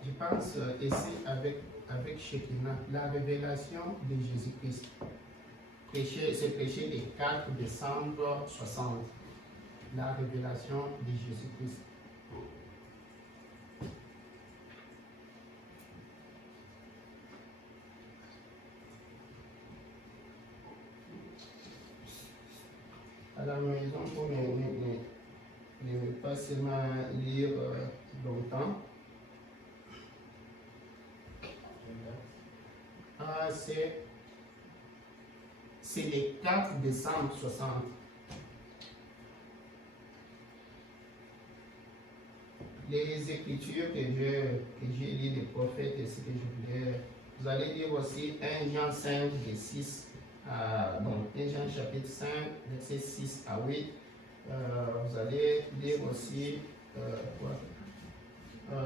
Je pense ici avec Shekinah, la révélation de Jésus-Christ. C'est prêché le 4 décembre 60. La révélation de Jésus-Christ. À la maison, pour ne pas seulement lire longtemps. C'est le 4 décembre 60. Les écritures que j'ai lues des prophètes et ce que je voulais, vous allez lire aussi 1 Jean 5, verset 6. Donc 1 Jean chapitre 5, verset 6 à 8. Vous allez lire aussi 2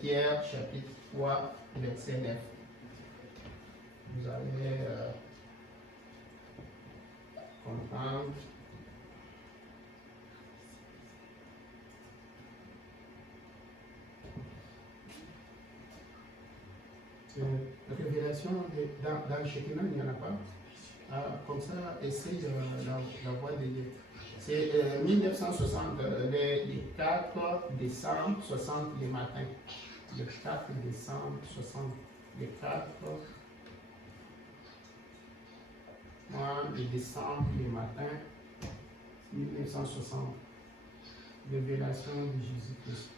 Pierre chapitre 3, verset 9. Vous allez comprendre. Révélation dans Shekinah, il n'y en a pas. Comme ça, essaye la voix de Dieu. C'est 1960, le 4 décembre 60 le matin. Le 4 décembre 60. Le 4 décembre le matin 1960. Révélation de Jésus-Christ.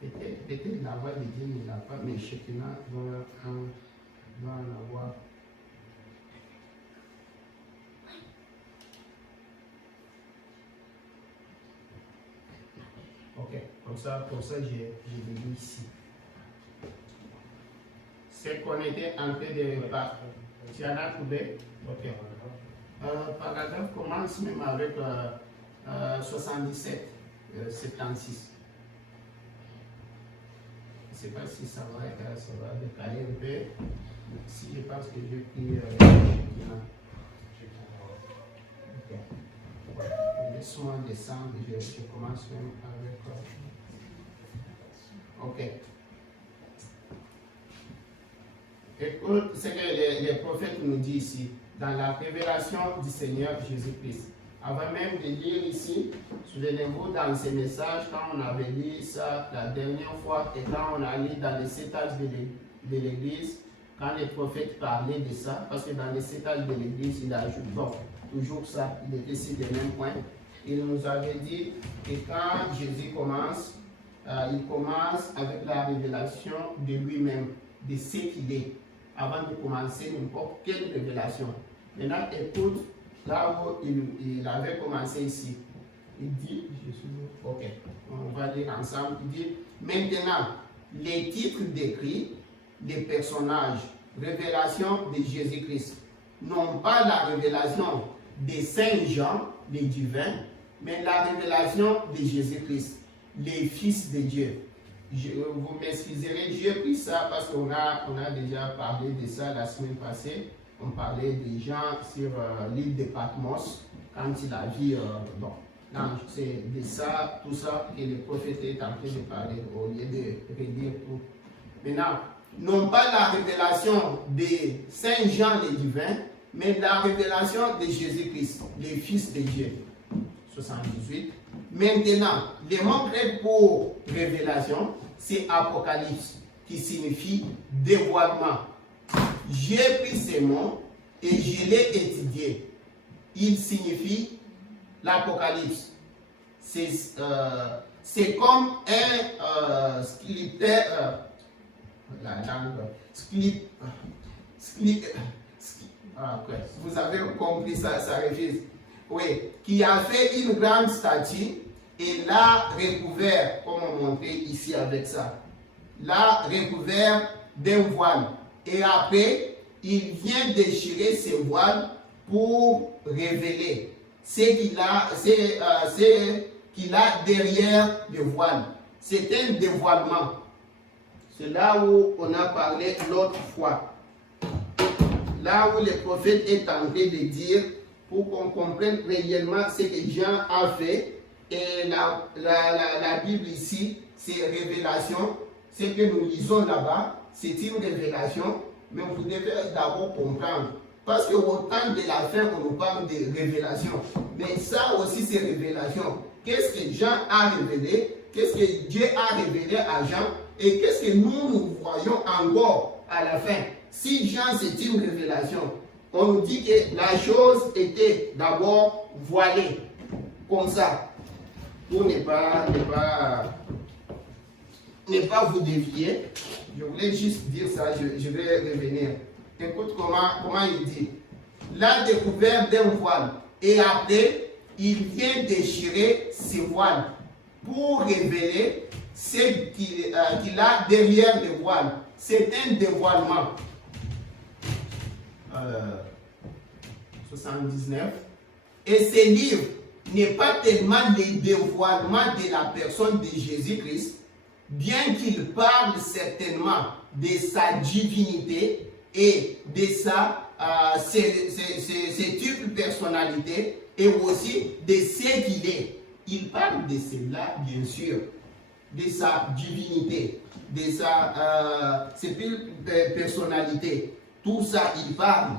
Peut-être la voix de Dieu ne l'a pas, mais Shekinah doit en avoir. Ok, pour ça j'ai mis ici. C'est qu'on était en train de parler. Tu en as trouvé? Ok. Paragraphe commence même avec 77, 76. Je ne sais pas si ça va décaler un peu. Si je pense que j'ai pris ok. Laisse-moi descendre, je commence même avec. Ok. Écoute ce que les prophètes nous disent ici, dans la révélation du Seigneur Jésus-Christ. Avant même de lire ici, souvenez-vous dans ces messages, quand on avait lu ça la dernière fois et quand on a lu dans les 7 âges de l'Église, quand les prophètes parlaient de ça, parce que dans les 7 âges de l'Église, il ajoute bon, toujours ça, il était sur le même point. Il nous avait dit que quand Jésus commence, il commence avec la révélation de lui-même, de ce qu'il est, avant de commencer n'importe quelle révélation. Maintenant, écoute, là où il avait commencé ici. Il dit, ok, on va lire ensemble, il dit, maintenant, les titres décrits, les personnages, révélation de Jésus-Christ, non pas la révélation des saints Jean, les divins, mais la révélation de Jésus-Christ, les fils de Dieu. Vous m'excuserez, j'ai pris ça parce qu'on a déjà parlé de ça la semaine passée. On parlait des gens sur l'île de Patmos, quand il a vu, c'est de ça, tout ça que le prophète est en train de parler, au lieu de redire tout. Maintenant, non pas la révélation de Saint Jean le divin, mais la révélation de Jésus-Christ, le Fils de Dieu. 78. Maintenant, le mot grec pour révélation, c'est Apocalypse, qui signifie dévoilement. J'ai pris ces mots et je l'ai étudié. Il signifie l'Apocalypse. C'est comme un scripteur, la langue, vous avez compris ça, ça refuse. Oui, qui a fait une grande statue et l'a recouvert, comme on montrait ici avec ça, l'a recouvert d'un voile. Et après, il vient déchirer ce voile pour révéler ce qu'il a derrière le voile. C'est un dévoilement. C'est là où on a parlé l'autre fois. Là où le prophète est en train de dire, pour qu'on comprenne réellement ce que Jean a fait. Et la Bible ici, c'est révélation. Ce que nous lisons là-bas, c'est une révélation. Mais vous devez d'abord comprendre. Parce qu'au temps de la fin, on nous parle de révélation. Mais ça aussi, c'est révélation. Qu'est-ce que Jean a révélé? Qu'est-ce que Dieu a révélé à Jean? Et qu'est-ce que nous voyons encore à la fin? Si Jean, c'est une révélation, on nous dit que la chose était d'abord voilée, comme ça, pour ne pas vous dévier. Je voulais juste dire ça, je vais revenir. Écoute comment il dit. La découverte d'un voile, et après, il vient déchirer ce voile pour révéler ce qu'il a derrière le voile. C'est un dévoilement. 79. Et ce livre n'est pas tellement le dévoilement de la personne de Jésus-Christ, bien qu'il parle certainement de sa divinité et de ses types personnalité et aussi de ce qu'il est. Il parle de cela, bien sûr, de sa divinité, de ses personnalités. Tout ça, il parle.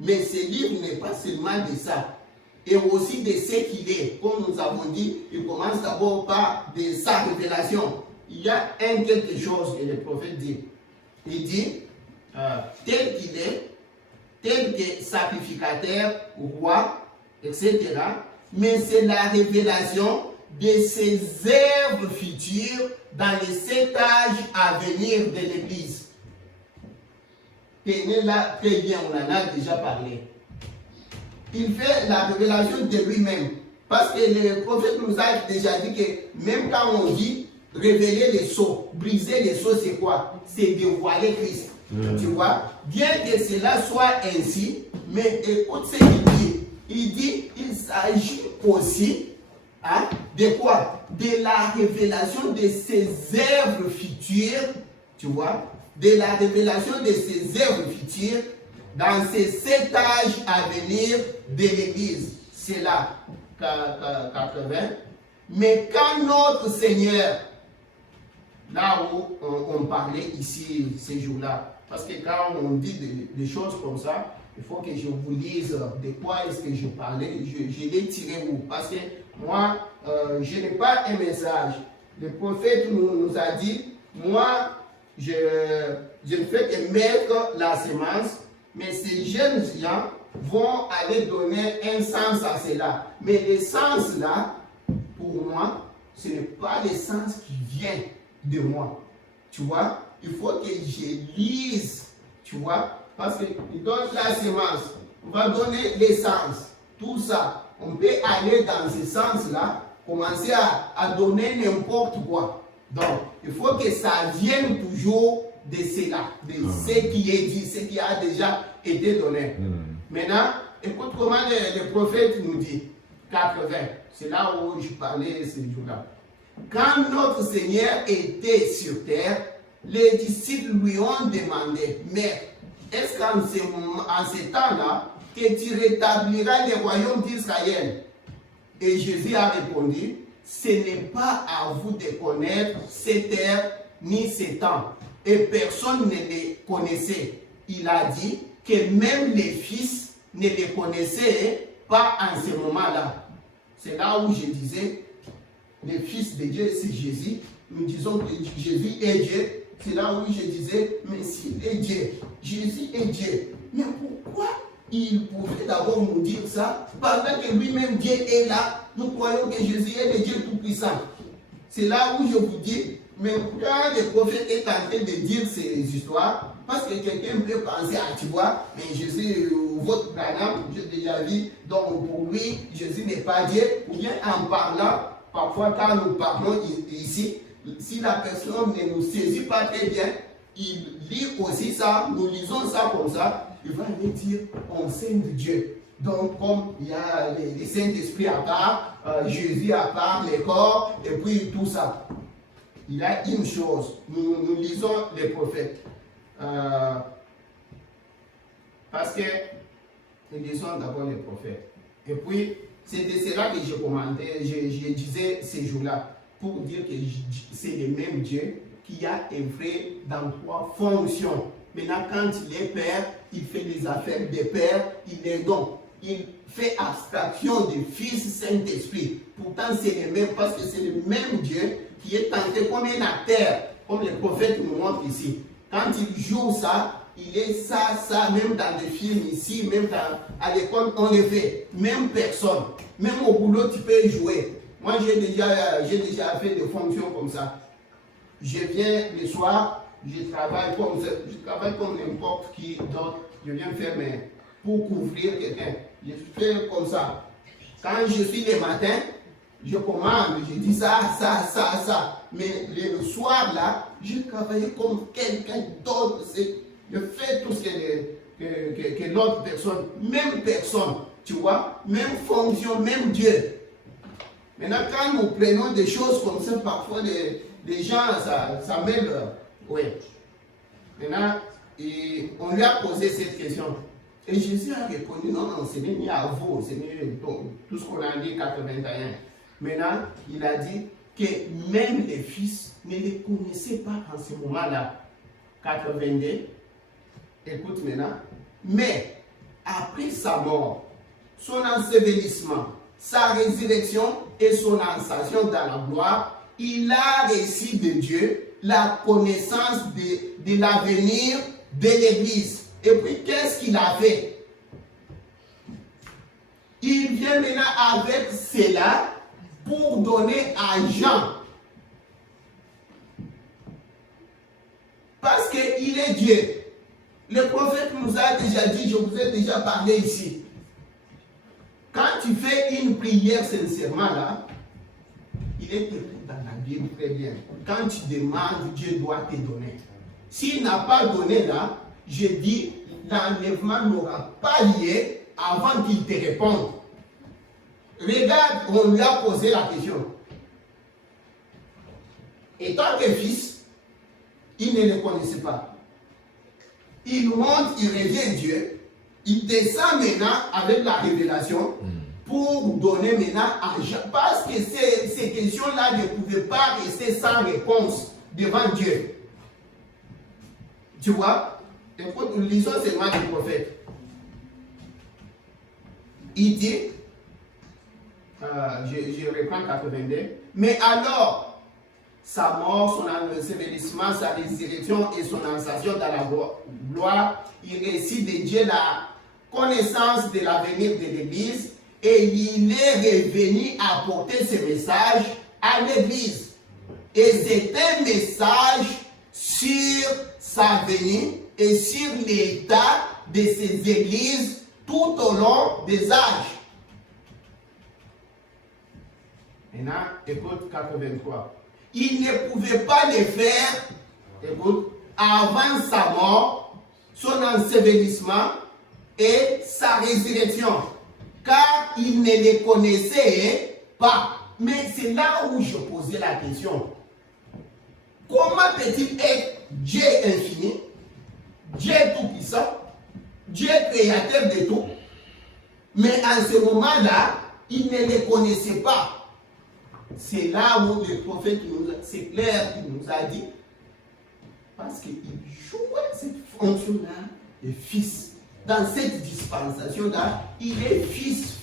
Mais ce livre n'est pas seulement de ça. Et aussi de ce qu'il est. Comme nous avons dit, il commence d'abord par de sa révélation. Il y a quelque chose que le prophète dit. Il dit, tel qu'il est, tel que sacrificateur, roi, etc. Mais c'est la révélation de ses œuvres futures dans les 7 âges à venir de l'Église. Tenez là très bien, on en a déjà parlé. Il fait la révélation de lui-même. Parce que le prophète nous a déjà dit que même quand on dit révéler les sceaux, briser les sceaux, c'est quoi? C'est dévoiler Christ. Tu vois? Bien que cela soit ainsi, mais écoute ce qu'il dit. Il dit qu'il s'agit aussi de quoi? De la révélation de ses œuvres futures, tu vois? De la révélation de ses œuvres futures dans ces 7 âges à venir de l'Église. C'est là, 80. Mais quand notre Seigneur, là où on parlait ici ces jours-là, parce que quand on dit des choses comme ça, il faut que je vous lise de quoi est-ce que je parlais. Je l'ai tiré où? Parce que moi, je n'ai pas un message. Le prophète nous a dit, moi, je ne fais que mettre la semence, mais ces jeunes gens vont aller donner un sens à cela. Mais le sens là, pour moi, ce n'est pas le sens qui vient de moi. Tu vois, il faut que je lise, tu vois, parce qu'il donne la semence, on va donner l'essence, tout ça. On peut aller dans ce sens-là, commencer à donner n'importe quoi. Donc, il faut que ça vienne toujours de cela, de ce qui est dit, ce qui a déjà été donné. Maintenant, écoute comment le prophète nous dit, 80, c'est là où je parlais ce jour-là. Quand notre Seigneur était sur terre, les disciples lui ont demandé, mais est-ce qu'en ce temps-là, que tu rétabliras le royaume d'Israël? Et Jésus a répondu, ce n'est pas à vous de connaître cette heure ni ce temps. Et personne ne les connaissait. Il a dit que même les fils ne les connaissaient pas en ce moment-là. C'est là où je disais, le Fils de Dieu, c'est Jésus. Nous disons que Jésus est Dieu. C'est là où je disais, mais s'il est Dieu, Jésus est Dieu. Mais pourquoi il pouvait d'abord nous dire ça pendant que lui-même Dieu est là? Nous croyons que Jésus est le Dieu tout-puissant. C'est là où je vous dis, mais quand le prophète est en train de dire ces histoires, parce que quelqu'un peut penser, ah tu vois, mais Jésus, votre Branham, j'ai déjà vu, donc pour lui, Jésus n'est pas Dieu. Ou bien en parlant, parfois quand nous parlons ici, si la personne ne nous saisit pas très bien, il lit aussi ça, nous lisons ça comme ça, il va nous dire, on sait de Dieu. Donc, comme il y a le Saint-Esprit à part, Jésus à part, les corps, et puis tout ça. Il y a une chose, nous lisons les prophètes. Parce que nous lisons d'abord les prophètes. Et puis, c'est de cela que je commentais, je disais ces jours-là, pour dire que c'est le même Dieu qui a œuvré dans 3 fonctions. Maintenant, quand il est Père, il fait les affaires des pères, il est donc. Il fait abstraction du Fils Saint-Esprit. Pourtant, c'est le même, parce que c'est le même Dieu qui est tenté comme un acteur, comme le prophète nous montre ici. Quand il joue ça, il est ça, même dans des films ici, même à l'école, on le fait. Même personne. Même au boulot, tu peux jouer. Moi, j'ai déjà fait des fonctions comme ça. Je viens le soir, je travaille comme n'importe qui d'autre. Je viens faire pour couvrir quelqu'un. Je fais comme ça. Quand je suis le matin, je commande, je dis ça. Mais le soir, là, je travaille comme quelqu'un d'autre. Je fais tout ce que l'autre personne, même personne, tu vois, même fonction, même Dieu. Maintenant, quand nous prenons des choses comme ça, parfois les gens, ça m'aide. Oui. Maintenant, on lui a posé cette question. Et Jésus a répondu, non, ce n'est ni à vous, ce n'est tout ce qu'on a dit 81. Maintenant, il a dit que même les fils ne les connaissaient pas en ce moment-là. 82. Écoute maintenant. Mais après sa mort, son ensevelissement, sa résurrection et son ascension dans la gloire, il a reçu de Dieu la connaissance de l'avenir de l'Église. Et puis, qu'est-ce qu'il a fait? Il vient maintenant avec cela pour donner à Jean. Parce qu'il est Dieu. Le prophète nous a déjà dit, je vous ai déjà parlé ici. Quand tu fais une prière sincèrement là, il est écrit dans la Bible très bien. Quand tu demandes, Dieu doit te donner. S'il n'a pas donné là, je dis, l'enlèvement n'aura pas lieu avant qu'il te réponde. Regarde, on lui a posé la question. Et tant que fils, il ne le connaissait pas. Il monte, il revient Dieu. Il descend maintenant avec la révélation pour donner maintenant à Jean. Parce que ces questions-là ne pouvaient pas rester sans réponse devant Dieu. Tu vois? Écoute, nous lisons seulement du prophète. Il dit, je reprends 82, mais alors, sa mort, son ensevelissement, sa résurrection et son ascension dans la gloire, il récite de Dieu la connaissance de l'avenir de l'Église et il est revenu apporter ce message à l'Église. Et c'est un message sur sa venue et sur l'état de ces églises tout au long des âges. Maintenant, écoute 83. Il ne pouvait pas le faire, écoute, avant sa mort, son ensevelissement et sa résurrection, car il ne les connaissait pas. Mais c'est là où je posais la question. Comment peut-il être Dieu infini, Dieu tout-puissant, Dieu créateur de tout, mais en ce moment-là, il ne les connaissait pas. C'est là où le prophète, c'est clair, il nous a dit, parce qu'il jouait cette fonction-là de fils. Dans cette dispensation-là, il est fils.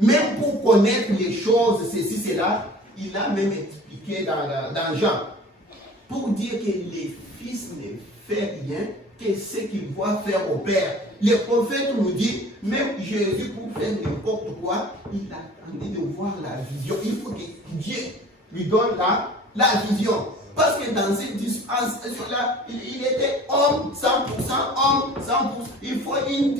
Même pour connaître les choses, ceci, cela, il a même expliqué dans Jean, pour dire que les fils ne fait rien que ce qu'il voit faire au Père. Le prophète nous dit, même Jésus, pour faire n'importe quoi, il attendait de voir la vision. Il faut que Dieu lui donne la vision. Parce que dans cette dispensation-là, il était homme 100%, homme 100%. Il faut une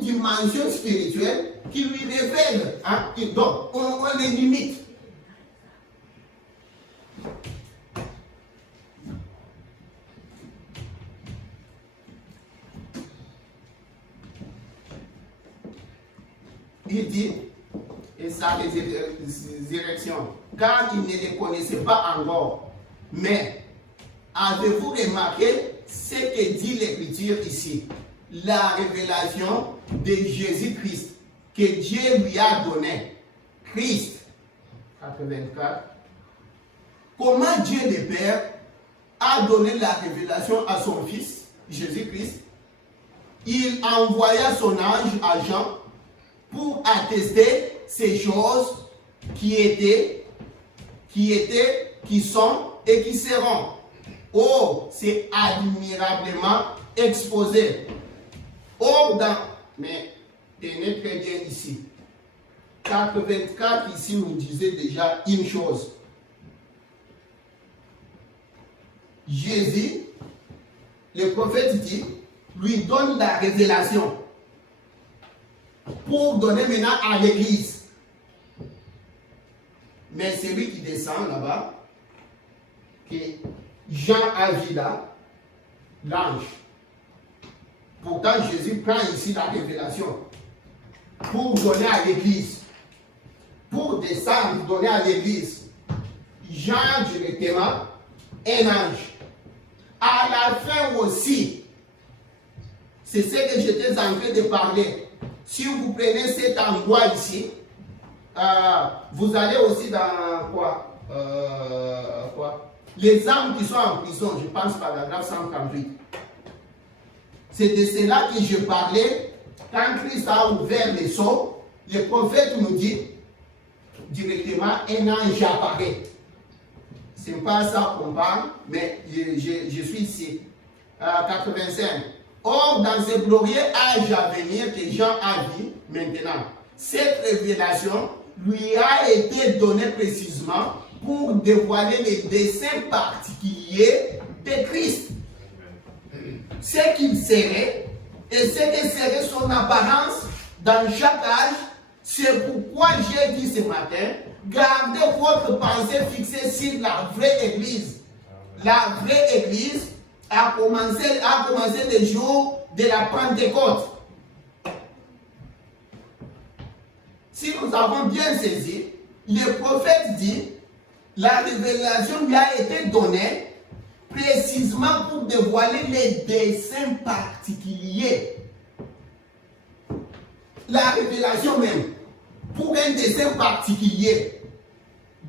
dimension spirituelle qui lui révèle. Hein? Donc, on les limite. Il dit, et sa résurrection, car il ne les connaissait pas encore. Mais, avez-vous remarqué ce que dit l'Écriture ici? La révélation de Jésus-Christ que Dieu lui a donné. Christ, 84. Comment Dieu le Père a donné la révélation à son Fils, Jésus-Christ? Il envoya son ange à Jean pour attester ces choses qui sont et qui seront. Oh, c'est admirablement exposé. Oh, mais tenez très bien ici. 84 ici nous disait déjà une chose. Jésus, le prophète dit, lui donne la révélation pour donner maintenant à l'église. Mais celui qui descend là-bas, que Jean a vu là, l'ange. Pourtant, Jésus prend ici la révélation pour donner à l'église. Pour descendre, donner à l'église. Jean directement, un ange. À la fin aussi, c'est ce que j'étais en train de parler. Si vous prenez cet endroit ici, vous allez aussi dans quoi? Les âmes qui sont en prison, je pense paragraphe 138. C'est de cela que je parlais quand Christ a ouvert les sceaux. Le prophète nous dit directement un ange apparaît. Ce n'est pas ça qu'on parle, mais je suis ici. 85. Or, dans ce glorieux âge à venir que Jean a vu maintenant, cette révélation lui a été donnée précisément pour dévoiler les desseins particuliers de Christ. Ce qu'il serait et ce que serait son apparence dans chaque âge. C'est pourquoi j'ai dit ce matin, gardez votre pensée fixée sur la vraie Église. La vraie Église a commencé le jour de la Pentecôte. Si nous avons bien saisi, le prophète dit, la révélation lui a été donnée précisément pour dévoiler les desseins particuliers. La révélation même, pour un dessein particulier.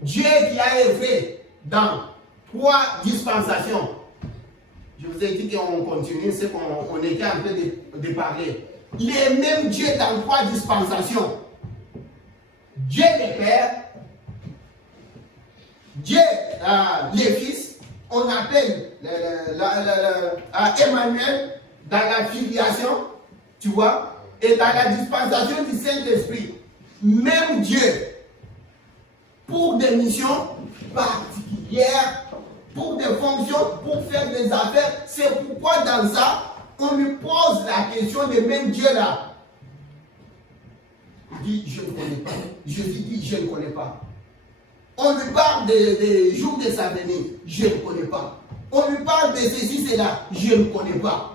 Dieu qui a œuvré dans 3 dispensations. Je vous ai dit qu'on continue ce qu'on était en train de parler. Les mêmes Dieu dans 3 dispensations. Dieu le Père, Dieu le Fils, on appelle Emmanuel dans la filiation, tu vois, et dans la dispensation du Saint-Esprit. Même Dieu, pour des missions particulières, pour des fonctions, pour faire des affaires. C'est pourquoi dans ça, on lui pose la question de même Dieu là. Il dit, je ne connais pas. Je lui dis, je ne connais pas. On lui parle des jours de sa venue, je ne connais pas. On lui parle de ceci, cela, je ne connais pas.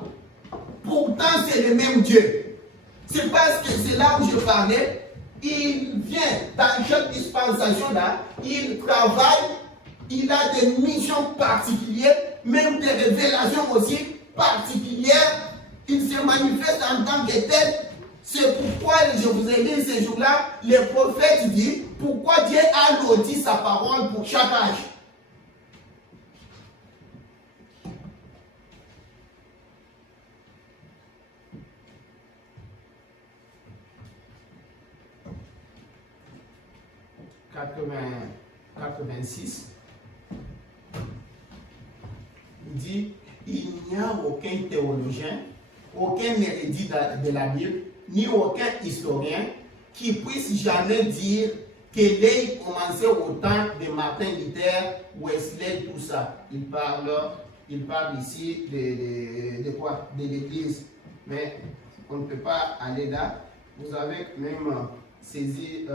Pourtant, c'est le même Dieu. C'est parce que c'est là où je parlais. Il vient dans chaque dispensation là, il travaille, il a des missions particulières, même des révélations aussi particulières. Il se manifeste en tant que tel. C'est pourquoi je vous ai dit ces jours-là, les prophètes disent pourquoi Dieu a loti sa parole pour chaque âge. « 86, il dit, il n'y a aucun théologien, aucun érudit de la Bible, ni aucun historien qui puisse jamais dire qu'elle ait commencé au temps de Martin Luther, Wesley, tout ça. Il parle ici de quoi? De l'Église. Mais on ne peut pas aller là. Vous avez même saisi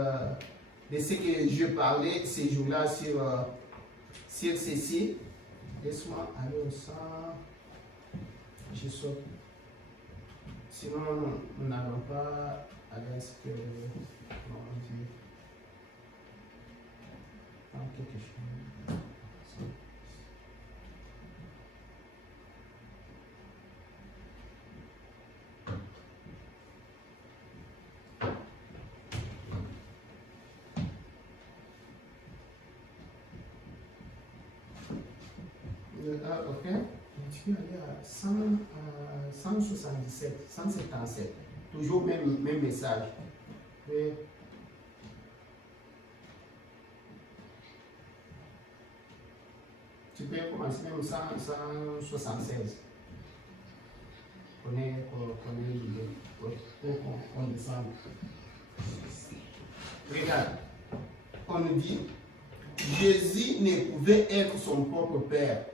de ce que je parlais ces jours-là sur ceci. Laisse-moi aller au sang. Je saute. Sinon, nous n'allons pas aller à ce que on dit. Quelque chose. Ok. Tu peux aller à 177, 177. Toujours même message. Et tu peux commencer même 176. On descend. Regarde. On nous dit Jésus ne pouvait être son propre père.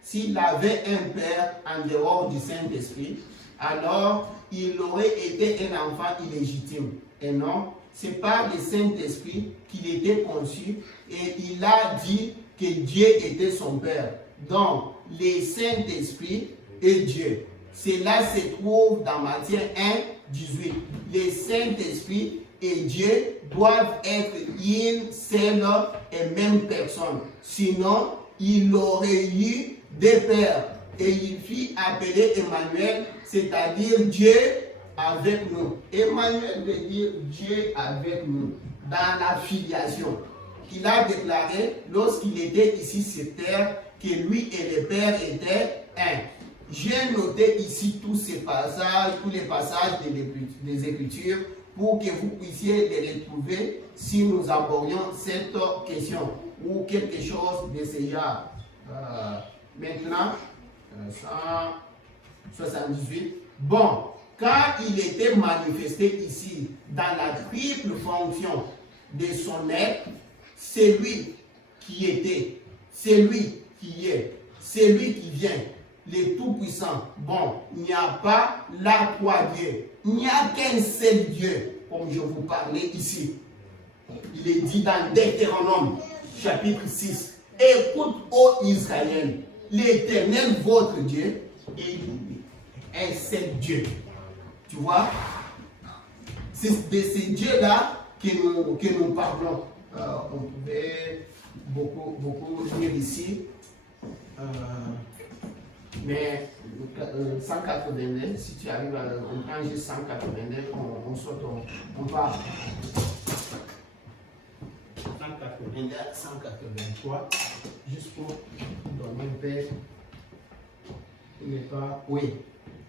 S'il avait un père en dehors du Saint-Esprit, alors il aurait été un enfant illégitime. Et non, c'est par le Saint-Esprit qu'il était conçu et il a dit que Dieu était son père. Donc, le Saint-Esprit est Dieu. Cela se trouve dans Matthieu 1, 18. Le Saint-Esprit et Dieu doivent être une seule et même personne. Sinon, il aurait eu des pères. Et il fit appeler Emmanuel, c'est-à-dire Dieu avec nous. Emmanuel veut dire Dieu avec nous, dans la filiation. Il a déclaré, lorsqu'il était ici sur terre, que lui et le Père étaient un. J'ai noté ici tous les passages des Écritures, pour que vous puissiez les retrouver si nous abordions cette question ou quelque chose de ce genre. Maintenant, 178. Bon, quand il était manifesté ici dans la triple fonction de son être, c'est lui qui était, c'est lui qui est, c'est lui qui vient, le Tout-Puissant. Bon, il n'y a pas là trois dieux. Il n'y a qu'un seul Dieu, comme je vous parlais ici. Il est dit dans Deutéronome, chapitre 6. Écoute, ô Israël, l'Éternel, votre Dieu, est un seul Dieu. Tu vois? C'est de ces dieux-là que nous parlons. On pouvait beaucoup lire ici. Mais 189, si tu arrives à comprendre juste 189, on saute, on part. 182, 183, juste pour donner un peu. Il n'est pas. Oui,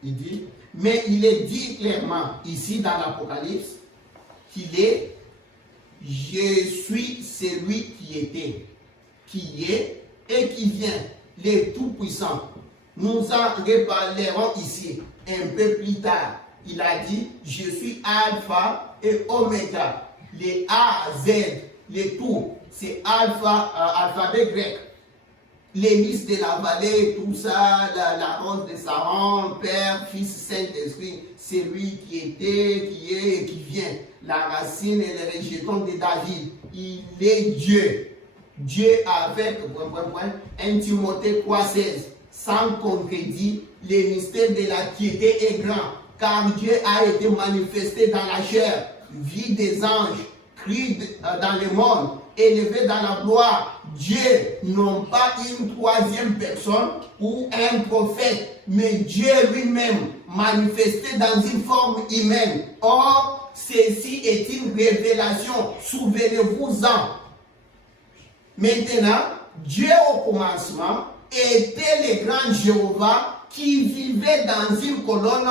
il dit. Mais il est dit clairement ici dans l'Apocalypse qu'il est je suis celui qui était, qui est et qui vient, le Tout-Puissant. Nous en reparlerons ici un peu plus tard. Il a dit, je suis Alpha et Oméga, les A, Z, les tout, c'est alphabet grec. L'hélice de la vallée, tout ça, la rose de Saron, Père, Fils, Saint-Esprit, c'est lui qui était, qui est et qui vient. La racine et le rejeton de David, il est Dieu. Dieu avec, 1 Timothée 3,16, sans contredit, le mystère de la piété est grand, car Dieu a été manifesté dans la chair, vie des anges, cri dans le monde, élevé dans la gloire. Dieu, non pas une troisième personne ou un prophète, mais Dieu lui-même manifesté dans une forme humaine. Or, ceci est une révélation. Souvenez-vous-en. Maintenant, Dieu au commencement était le grand Jéhovah qui vivait dans une colonne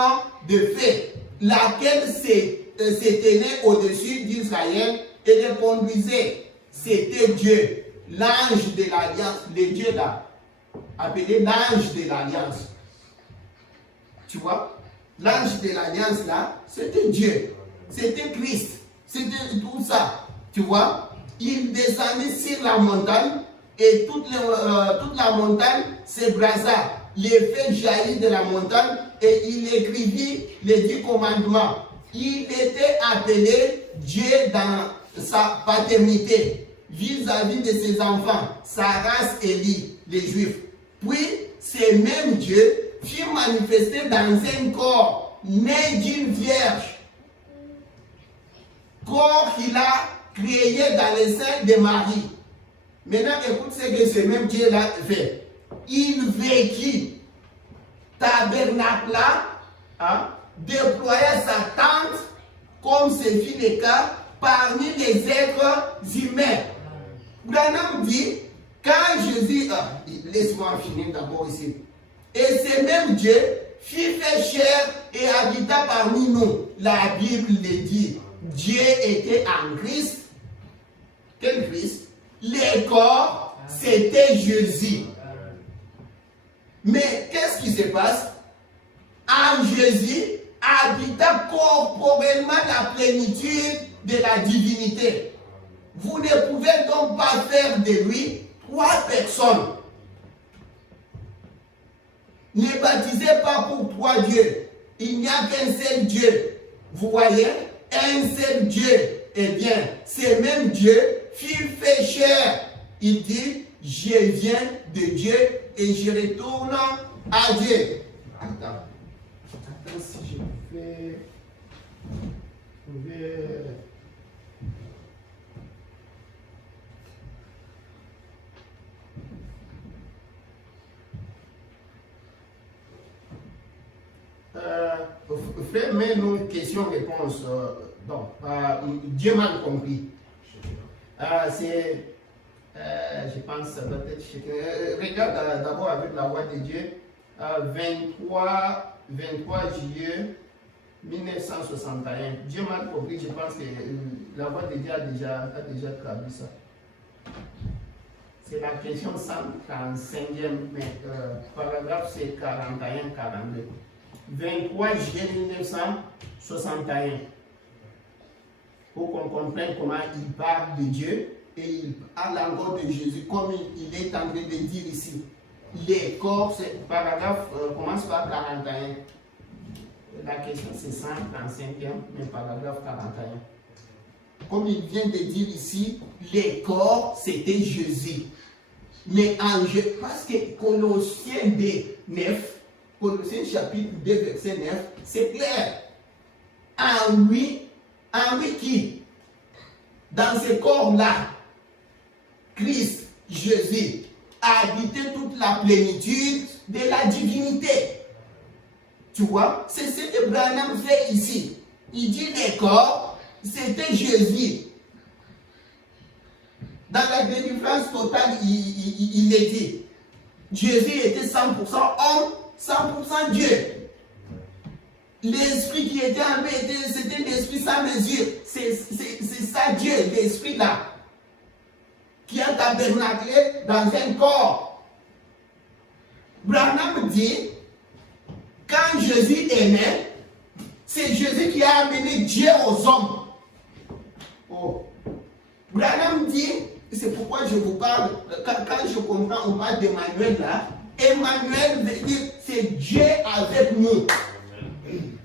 de feu, laquelle s'éteignait au-dessus d'Israël et le conduisait. C'était Dieu, l'ange de l'alliance, le Dieu là, appelé l'ange de l'alliance. Tu vois, l'ange de l'alliance là, c'était Dieu, c'était Christ, c'était tout ça. Tu vois, il descendait sur la montagne et toute la montagne s'ébrasa. Le feu jaillit de la montagne et il écrivit les 10 commandements. Il était appelé Dieu dans sa paternité vis-à-vis de ses enfants, sa race élue, les Juifs. Puis, ce même Dieu fut manifesté dans un corps né d'une vierge, corps qu'il a créé dans le sein de Marie. Maintenant, écoute ce que ce même Dieu-là fait. Il vécut, tabernacla, déploya sa tente, comme ce fut le cas parmi les êtres humains. Branham dit, quand Jésus, laisse-moi finir d'abord ici, et ce même Dieu fit fait chair et habita parmi nous. La Bible le dit, Dieu était en Christ. Quel Christ? Le corps, c'était Jésus. Mais qu'est-ce qui se passe? En Jésus habita corporellement la plénitude de la divinité. Vous ne pouvez donc pas faire de lui 3 personnes. Ne baptisez pas pour 3 dieux. Il n'y a qu'un seul Dieu. Vous voyez? Un seul Dieu. Eh bien, ce même Dieu fut fait chair. Il dit, je viens de Dieu et je retourne à Dieu. Attends si je fais... Fais-moi une question-réponse. Dieu m'a compris. Je pense que ça doit être... regarde d'abord avec la voix de Dieu. 23 juillet 1961. Dieu m'a compris, je pense que la voix de Dieu a déjà traduit ça. C'est la question 145e, mais paragraphe c'est 41-42. 23 juillet 1961. Pour qu'on comprenne comment il parle de Dieu et il parle encore de Jésus, comme il est en train de dire ici. Les corps, paragraphe commence par 41. La question c'est 135e, mais paragraphe 41. Comme il vient de dire ici, les corps c'était Jésus. Mais parce que Colossiens 2, 9, Colossiens chapitre 2, verset 9, c'est clair. En lui qui, dans ce corps-là, Christ, Jésus, a habité toute la plénitude de la divinité. Tu vois, c'est ce que Branham fait ici. Il dit les corps, c'était Jésus. Dans la délivrance totale, il est dit. Jésus était 100% homme, 100% Dieu. L'esprit qui était en eux, c'était l'esprit sans mesure. C'est ça Dieu, l'esprit là, qui a tabernaclé dans un corps. Branham dit, quand Jésus est né, c'est Jésus qui a amené Dieu aux hommes. Oh. Branham dit, c'est pourquoi je vous parle, quand je comprends, on parle d'Emmanuel là, Emmanuel veut dire, c'est Dieu avec nous.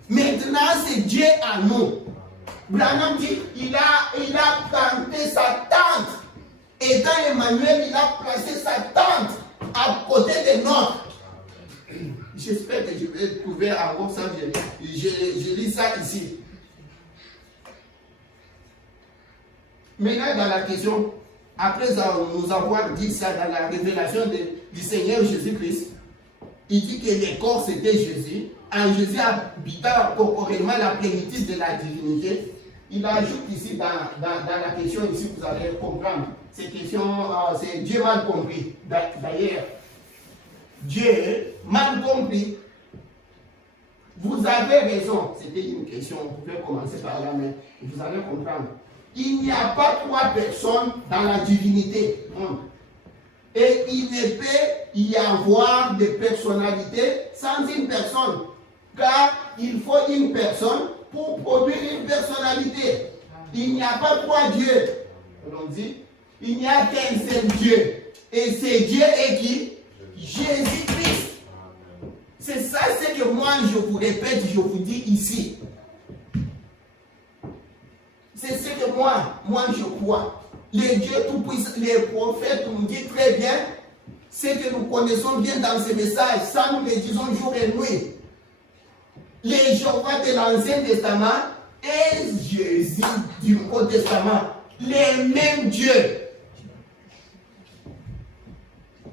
Maintenant, c'est Dieu à nous. Branham dit, il a planté sa tente. Et dans Emmanuel, il a placé sa tente à côté de nôtres. J'espère que je vais trouver encore ça. Je lis ça ici. Maintenant, dans la question, après nous avoir dit ça dans la révélation du Seigneur Jésus-Christ, il dit que le corps c'était Jésus. En Jésus habitant corporellement la plénitude de la divinité. Il ajoute ici dans la question, ici vous allez comprendre. Cette question, c'est Dieu mal compris. D'ailleurs, Dieu mal compris. Vous avez raison. C'était une question, vous pouvez commencer par là, mais vous allez comprendre. Il n'y a pas trois personnes dans la divinité. Et il ne peut y avoir de personnalité sans une personne. Car il faut une personne pour produire une personnalité. Il n'y a pas trois dieux. On dit, il n'y a qu'un seul Dieu. Et ce Dieu est qui? Jésus-Christ. C'est ça ce que moi je vous répète, je vous dis ici. C'est ce que moi je crois. Les dieux tout-puissants, les prophètes nous disent très bien ce que nous connaissons bien dans ces messages. Ça nous le disons jour et nuit. Les Jéhovah de l'Ancien Testament et Jésus du Nouveau Testament. Les mêmes dieux.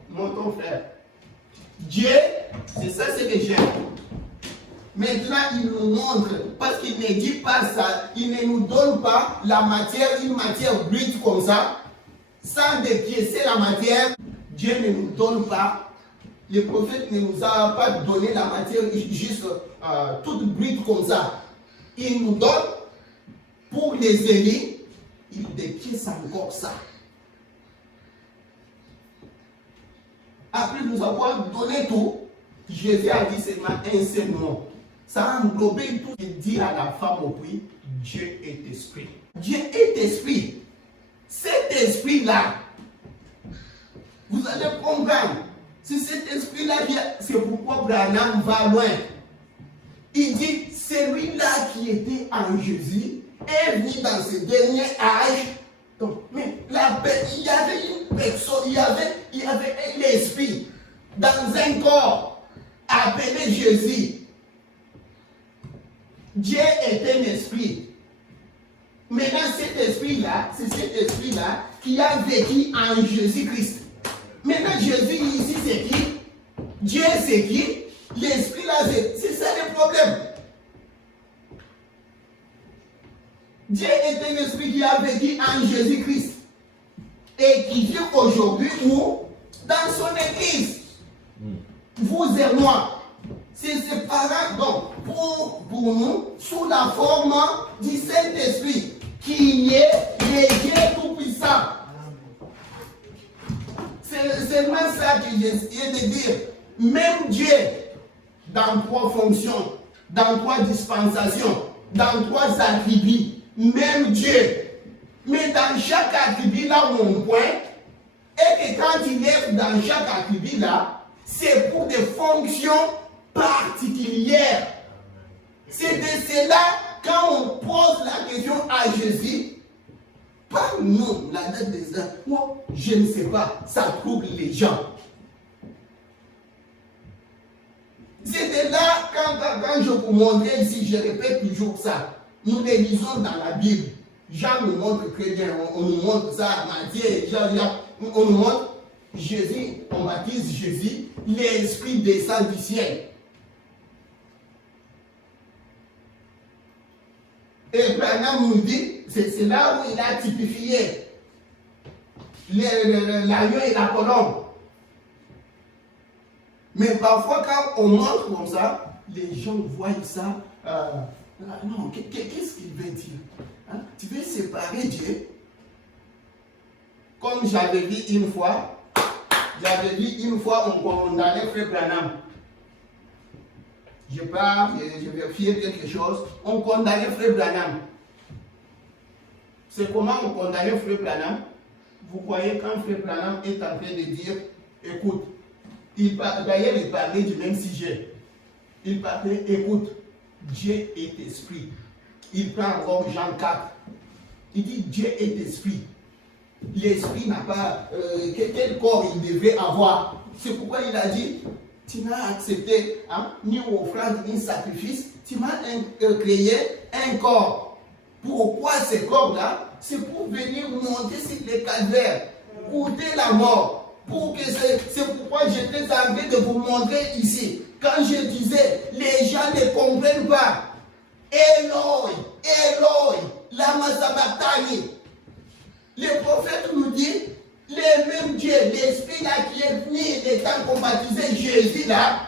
Mon frère. Dieu, c'est ça ce que j'aime. Maintenant, il nous montre, parce qu'il ne dit pas ça, il ne nous donne pas la matière, une matière brute comme ça, sans dépiécer la matière. Dieu ne nous donne pas. Le prophète ne nous a pas donné la matière juste toute brute comme ça. Il nous donne pour les élus, il dépièce encore ça. Après nous avoir donné tout, Jésus a dit seulement un seul nom. Ça a englobé tout. Il dit à la femme au puits, Dieu est esprit. Dieu est esprit. Cet esprit-là, vous allez comprendre. C'est cet esprit-là, c'est pourquoi Branham va loin. Il dit, celui-là qui était en Jésus est venu dans ce dernier âge. Donc, mais il y avait une personne, il y avait un esprit dans un corps appelé Jésus. Dieu est un esprit. Maintenant, cet esprit-là, c'est cet esprit-là qui a vécu en Jésus-Christ. Maintenant, Jésus ici, c'est qui? Dieu, c'est qui? L'esprit là, c'est ça le problème. Dieu est un esprit qui a vécu en Jésus-Christ et qui vit aujourd'hui où? Dans son église. Vous et moi. C'est séparé donc pour nous sous la forme du Saint-Esprit qui est le Dieu tout-puissant. C'est seulement ça que j'essaie de dire. Même Dieu, dans trois fonctions, dans trois dispensations, dans trois attributs, même Dieu. Mais dans chaque attribut là où on pointe, et que quand il est dans chaque attribut là, c'est pour des fonctions particulières. C'est de cela, quand on pose la question à Jésus, pas nous, la date des ans, moi, je ne sais pas, ça trouble les gens. C'était là, quand je vous montrais ici, je répète toujours ça. Nous les lisons dans la Bible. Jean nous montre très bien, on nous montre ça, Matthieu, Jean, on nous montre Jésus, on baptise Jésus, l'Esprit descend du ciel. Et Branham nous dit, c'est là où il a typifié l'agneau et la colombe. Mais parfois, quand on montre comme ça, les gens voient ça non, qu'est-ce qu'il veut dire? Hein? Tu veux séparer Dieu? Comme j'avais vu une fois, on condamnait Frère Branham. Je pars, je vérifie quelque chose, on condamnait Frère Branham. C'est comment on condamnait Frère Branham? Vous voyez quand Frère Branham est en train de dire, écoute, d'ailleurs il parlait du même sujet. Il parlait, écoute, Dieu est esprit. Il prend encore Jean 4. Il dit Dieu est esprit. L'esprit n'a pas quel corps il devait avoir. C'est pourquoi il a dit, tu m'as accepté ni offrande ni sacrifice, tu m'as créé un corps. Pourquoi ce corps-là? C'est pour venir monter sur les calvaires, goûter la mort. C'est pourquoi j'étais en train de vous montrer ici. Quand je disais, les gens ne comprennent pas. Eloi, Eloi, lama sabachthani. Le prophète nous dit, le même Dieu, l'esprit là qui est venu les temps qu'on baptisait Jésus là,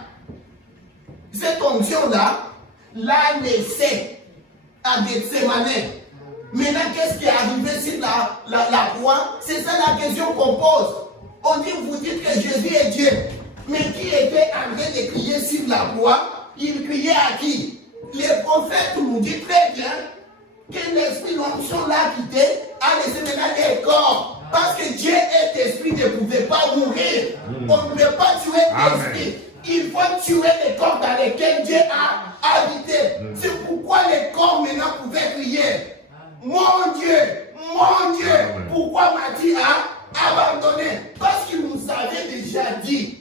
cette onction là, l'a laissé à Gethsemane. Maintenant, qu'est-ce qui est arrivé sur la croix? C'est ça la question qu'on pose. On dit, vous dites que Jésus est Dieu. Mais qui était en train de crier sur la croix? Il criait à qui? Les prophètes nous disent très bien que l'esprit, l'onction l'a quitté, a laissé maintenant les corps. Parce que Dieu est esprit, ne pouvait pas mourir. On ne pouvait pas tuer l'esprit. Il faut tuer les corps dans lesquels Dieu a habité. C'est pourquoi les corps maintenant pouvaient crier. Mon Dieu, pourquoi m'as-tu abandonné? Parce qu'il nous avait déjà dit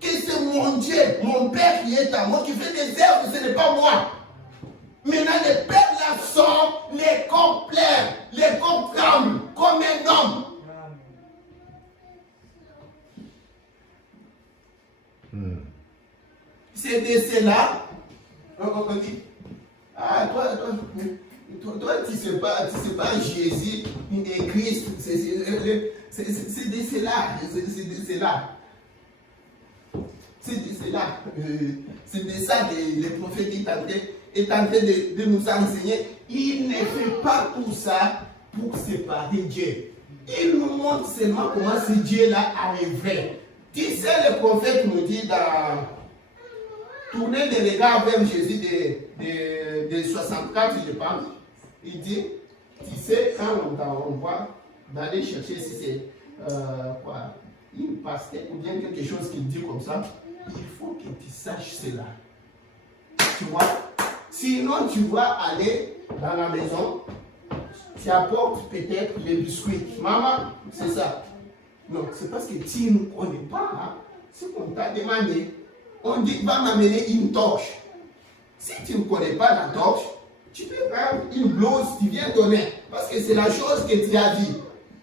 que c'est mon Dieu, mon Père qui est à moi, qui fait des œuvres, ce n'est pas moi. Maintenant, les pères là sortent, les corps pleurent, les corps tremblent comme un homme. C'est de cela, on dit, toi, tu ne sais pas Jésus et Christ, c'est de cela, c'est de ça que le prophète est en train de nous enseigner. Il ne fait pas tout ça pour séparer Dieu. Il nous montre seulement comment ce Dieu-là arriverait. Tu sais, le prophète nous dit dans tourner des regards vers Jésus de 64, je pense. Il dit, tu sais, quand on voit d'aller chercher si c'est une pastèque ou bien quelque chose qui dit comme ça, il faut que tu saches cela. Tu vois? Sinon, tu vas aller dans la maison, tu apportes peut-être les biscuits. Maman, c'est ça. Non, c'est parce que tu ne connais pas ce qu'on t'a demandé. On dit, va m'amener une torche. Si tu ne connais pas la torche, tu peux prendre une blouse, tu viens donner. Parce que c'est la chose que tu as dit.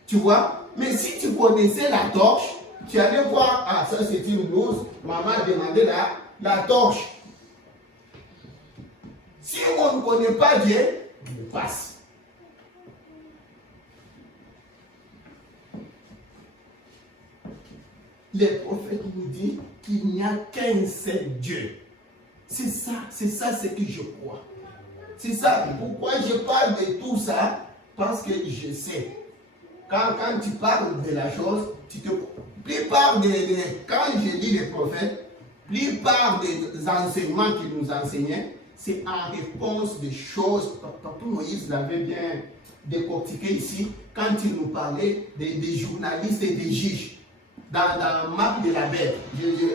Tu vois? Mais si tu connaissais la torche, tu allais voir, ah, ça c'est une blouse, maman a demandé la torche. Si on ne connaît pas Dieu, on passe. Le prophète nous dit qu'il n'y a qu'un seul Dieu. C'est ça ce que je crois. C'est ça pourquoi je parle de tout ça, parce que je sais. Quand tu parles de la chose, quand je lis les prophètes, plupart des enseignements qu'ils nous enseignaient, c'est en réponse des choses. Papa Moïse l'avait bien décortiqué ici, quand il nous parlait des journalistes et des juges. Dans la map de la bête,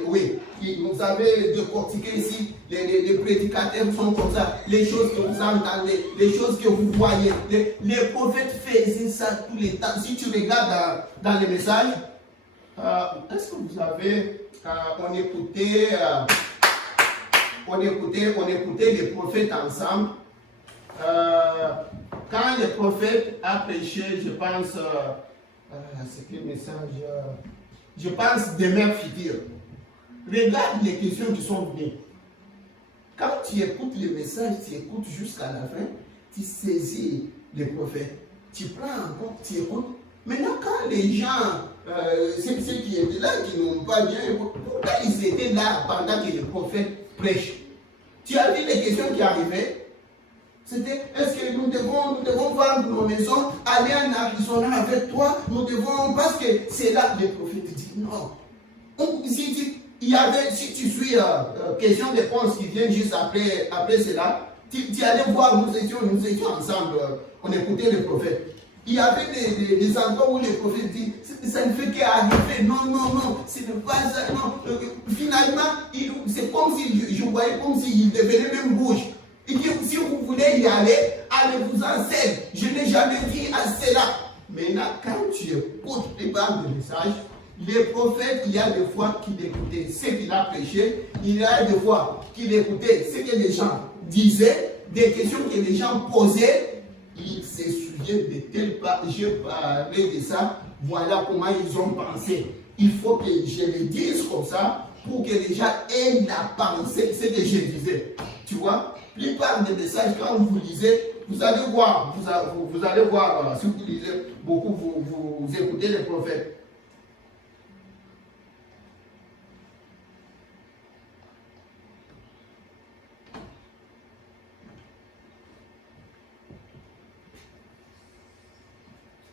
oui, il nous avait décortiqué ici, les prédicateurs sont comme ça, les choses que vous entendez, les choses que vous voyez. Les prophètes faisaient ça tous les temps. Si tu regardes dans les messages, est-ce que vous avez, on écoutait les prophètes ensemble. Quand le prophète a prêché, je pense, c'est quel message? Je pense demeure future. Regarde les questions qui sont venues. Quand tu écoutes le message, tu écoutes jusqu'à la fin, tu saisis les prophètes. Tu prends en compte, tu écoutes. Maintenant, quand les gens, ceux qui étaient là, qui n'ont pas bien, pourquoi ils étaient là pendant que le prophète prêche? Tu as vu les questions qui arrivaient? C'était, est-ce que nous devons vendre nos maisons, aller en Arizona avec toi, parce que c'est là que le prophète dit non. Si tu suis question-réponse qui vient juste après cela, tu allais voir, nous étions ensemble, on écoutait le prophète. Il y avait des endroits où le prophète dit, ça ne fait qu'arriver, non, ce n'est pas ça, non. Finalement, c'est comme si, je voyais comme s'il devenait même rouge. Il dit, si vous voulez y aller, allez-vous-en seul. Je n'ai jamais dit à cela. Maintenant, quand tu écoutes les bandes de messages, les prophètes, il y a des fois qu'il écoutait ce qu'il a prêché, il y a des fois qu'il écoutait ce que les gens disaient, des questions que les gens posaient, il se souvient de tel pas, j'ai parlé de ça, voilà comment ils ont pensé. Il faut que je le dise comme ça pour que les gens aient la pensée, ce que je disais. Tu vois, la plupart des messages, quand vous lisez, vous allez voir, vous allez voir, si vous lisez beaucoup, vous écoutez les prophètes.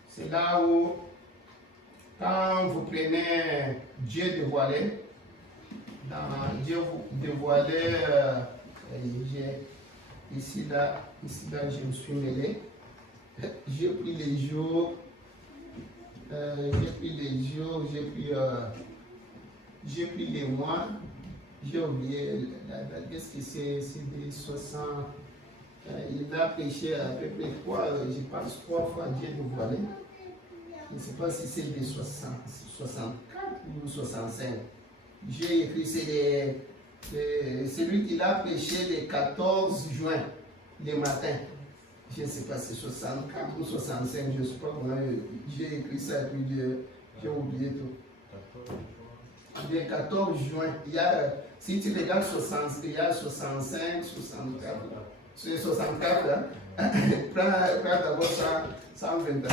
C'est là où, quand vous prenez Dieu dévoilé, dans Dieu dévoilé, ici là, je me suis mêlé. J'ai pris les jours, j'ai pris les mois, j'ai oublié la date, qu'est-ce que c'est des 60. Il a prêché à peu près je pense 3 fois Dieu dévoilé. Je ne sais pas si c'est des 64 ou 65. J'ai écrit, c'est lui qui l'a prêché le 14 juin, le matin. Je ne sais pas si c'est 64 ou 65, je ne sais pas comment. J'ai écrit ça et puis j'ai oublié tout. Le 14 juin, si tu regardes 60, il y a 65, 64. C'est 64, hein? Prends d'abord 121.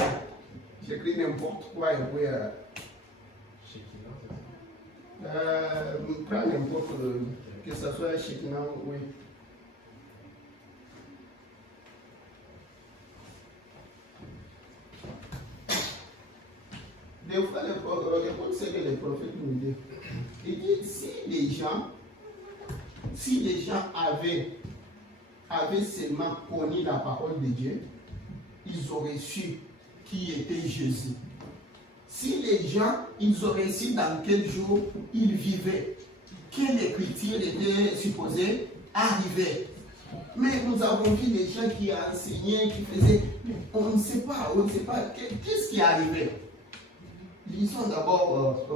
J'écris n'importe quoi et puis. Prends n'importe, que ce soit Shekinah, oui. Des fois, écoute ce que les prophètes nous disent. Il dit, si les gens avaient seulement connu la parole de Dieu, ils auraient su qui était Jésus. Si les gens, ils auraient su dans quel jour ils vivaient, quelle écriture était supposée arriver. Mais nous avons vu des gens qui enseignaient, qui faisaient, on ne sait pas, qu'est-ce qui est arrivé. Lisons d'abord,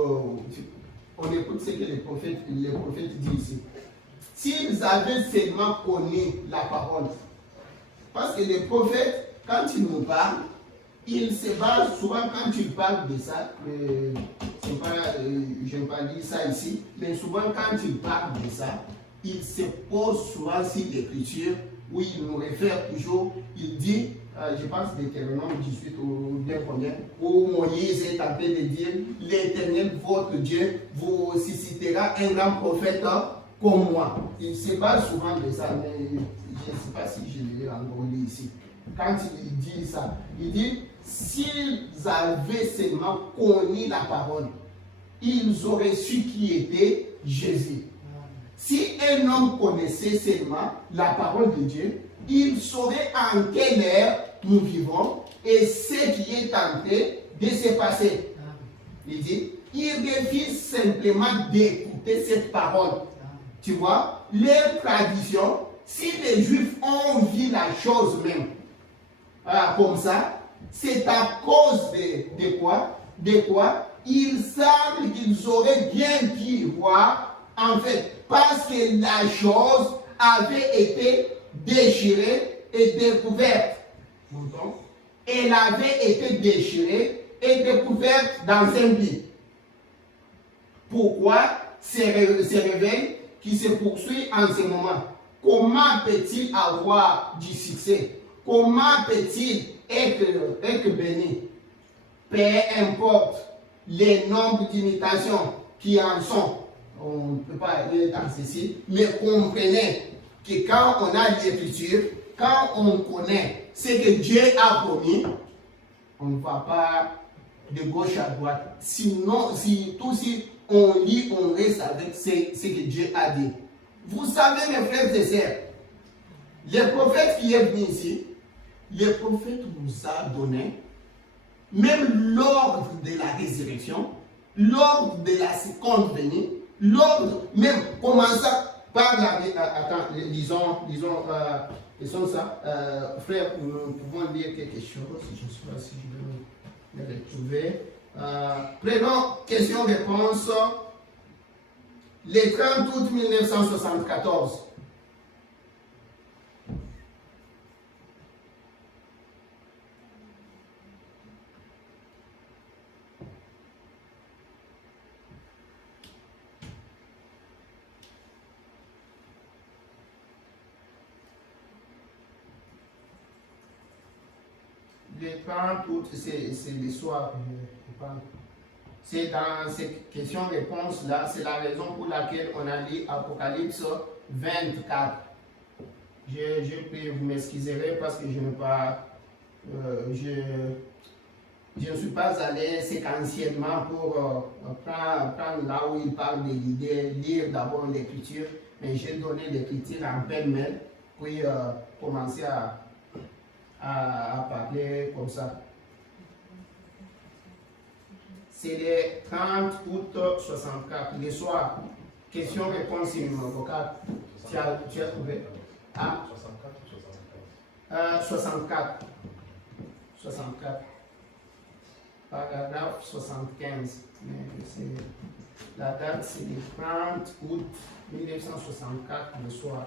on écoute ce que les prophètes disent ici. S'ils avaient seulement connu la parole, parce que les prophètes, quand ils nous parlent, ils se basent souvent quand ils parlent de ça, je n'ai pas dit ça ici, mais souvent quand ils parlent de ça, ils se posent souvent sur l'écriture où ils nous réfèrent toujours, il dit, je pense Deutéronome 18 ou bien combien, où Moïse est en train de dire, l'Éternel votre Dieu vous suscitera un grand prophète comme moi. Il se base souvent de ça, mais je ne sais pas si je l'ai encore lu ici. Quand il dit ça, il dit, s'ils avaient seulement connu la parole, ils auraient su qui était Jésus. Si un homme connaissait seulement la parole de Dieu, il saurait en quelle ère nous vivons et ce qui est en train de se passer. Il dit, il suffit simplement d'écouter cette parole. Tu vois, les traditions, si les Juifs ont vu la chose même, comme ça, c'est à cause de quoi? Il semble qu'ils auraient bien pu voir, en fait, parce que la chose avait été déchirée et découverte. Elle avait été déchirée et découverte dans un lit. Pourquoi ce réveil qui se poursuit en ce moment? Comment peut-il avoir du succès? Comment peut-il être béni? Peu importe les nombres d'imitations qui en sont, on ne peut pas aller dans ceci, mais comprenez que quand on a l'écriture, quand on connaît ce que Dieu a promis, on ne va pas de gauche à droite. Sinon, si on lit, on reste avec ce que Dieu a dit. Vous savez, mes frères et sœurs, les prophètes qui est venu ici, les prophètes nous a donné même l'ordre de la résurrection, l'ordre de la seconde venue, l'ordre, même commençant par la... Attends, disons ça. Frère, nous pouvons lire quelque chose, je ne sais pas si je vais le retrouver. Prenons question-réponse. Le 30 août 1974. Le 30 août, c'est le soir que je parle. C'est dans cette question-réponse-là, c'est la raison pour laquelle on a lu Apocalypse 24. Je peux vous m'excuserez parce que je ne suis pas allé séquentiellement pour prendre là où il parle de l'idée, lire d'abord l'écriture, mais j'ai donné l'écriture en pêle-mêle, puis commencer à parler comme ça. C'est le 30 août 64, le soir. Question-réponse numéro 4. Tu as trouvé? Ah? 64 ou 75? 64. 64. Paragraphe 75. Mais la date, c'est le 30 août 1964, le soir.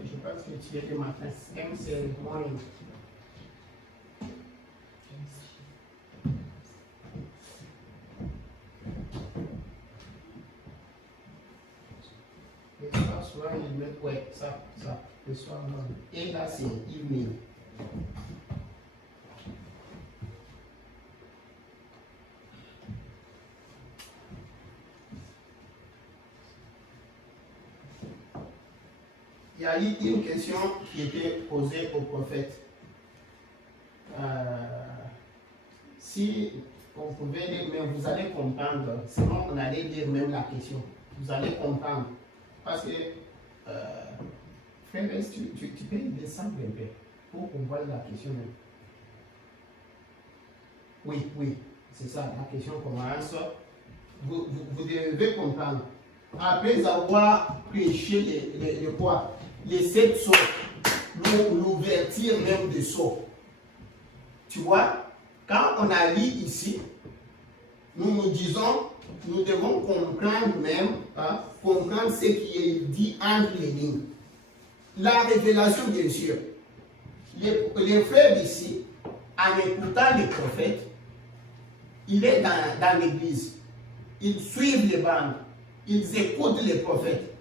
Je pense que tu étais matin. C'est morning. Le soir, souvent, ils mettent, ouais, ça. Le soir, non. Et là, c'est evening. Il y a eu une question qui était posée au prophète. Si on pouvait lire, mais vous allez comprendre, sinon on allait lire même la question. Vous allez comprendre. Parce que, frère, tu peux descendre un peu pour qu'on voit la question même. Oui, c'est ça, la question commence. Vous devez comprendre. Après avoir prêché le quoi? Les 7 sceaux, l'ouverture même des sceaux. Tu vois, quand on a lu ici, nous disons, nous devons comprendre même, comprendre ce qui est dit entre les lignes. La révélation, bien sûr. Les frères ici, en écoutant les prophètes, il est dans l'église. Ils suivent les bandes. Ils écoutent les prophètes.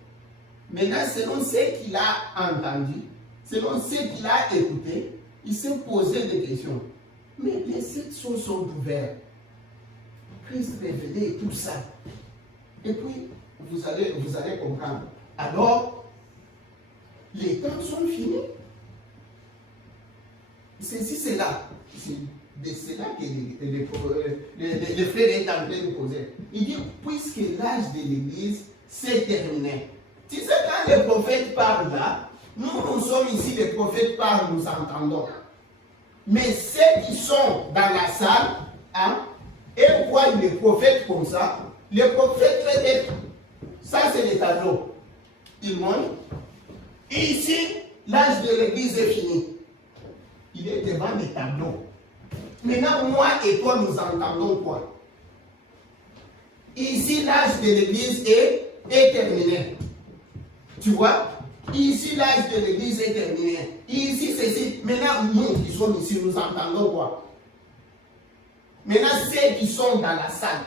Maintenant, selon ce qu'il a entendu, selon ce qu'il a écouté, il s'est posé des questions. Mais les 7 sceaux sont ouverts. Christ révélé tout ça. Et puis, vous allez comprendre. Alors, les temps sont finis. C'est là. C'est cela que le frère est en train de poser. Il dit, puisque l'âge de l'Église s'est terminé. Tu sais, quand les prophètes parlent là, nous sommes ici, les prophètes parlent, nous entendons. Mais ceux qui sont dans la salle, et voient les prophètes comme ça, les prophètes peut-être, ça c'est le tableau. Ils montrent. Et ici, l'âge de l'Église est fini. Il est devant les tableaux. Maintenant, moi et toi, nous entendons quoi? ici l'âge de l'église est terminé. Tu vois? Ici l'âge de l'église est terminé. Ici ceci. Maintenant, nous qui sommes ici, nous entendons quoi? Maintenant, ceux qui sont dans la salle,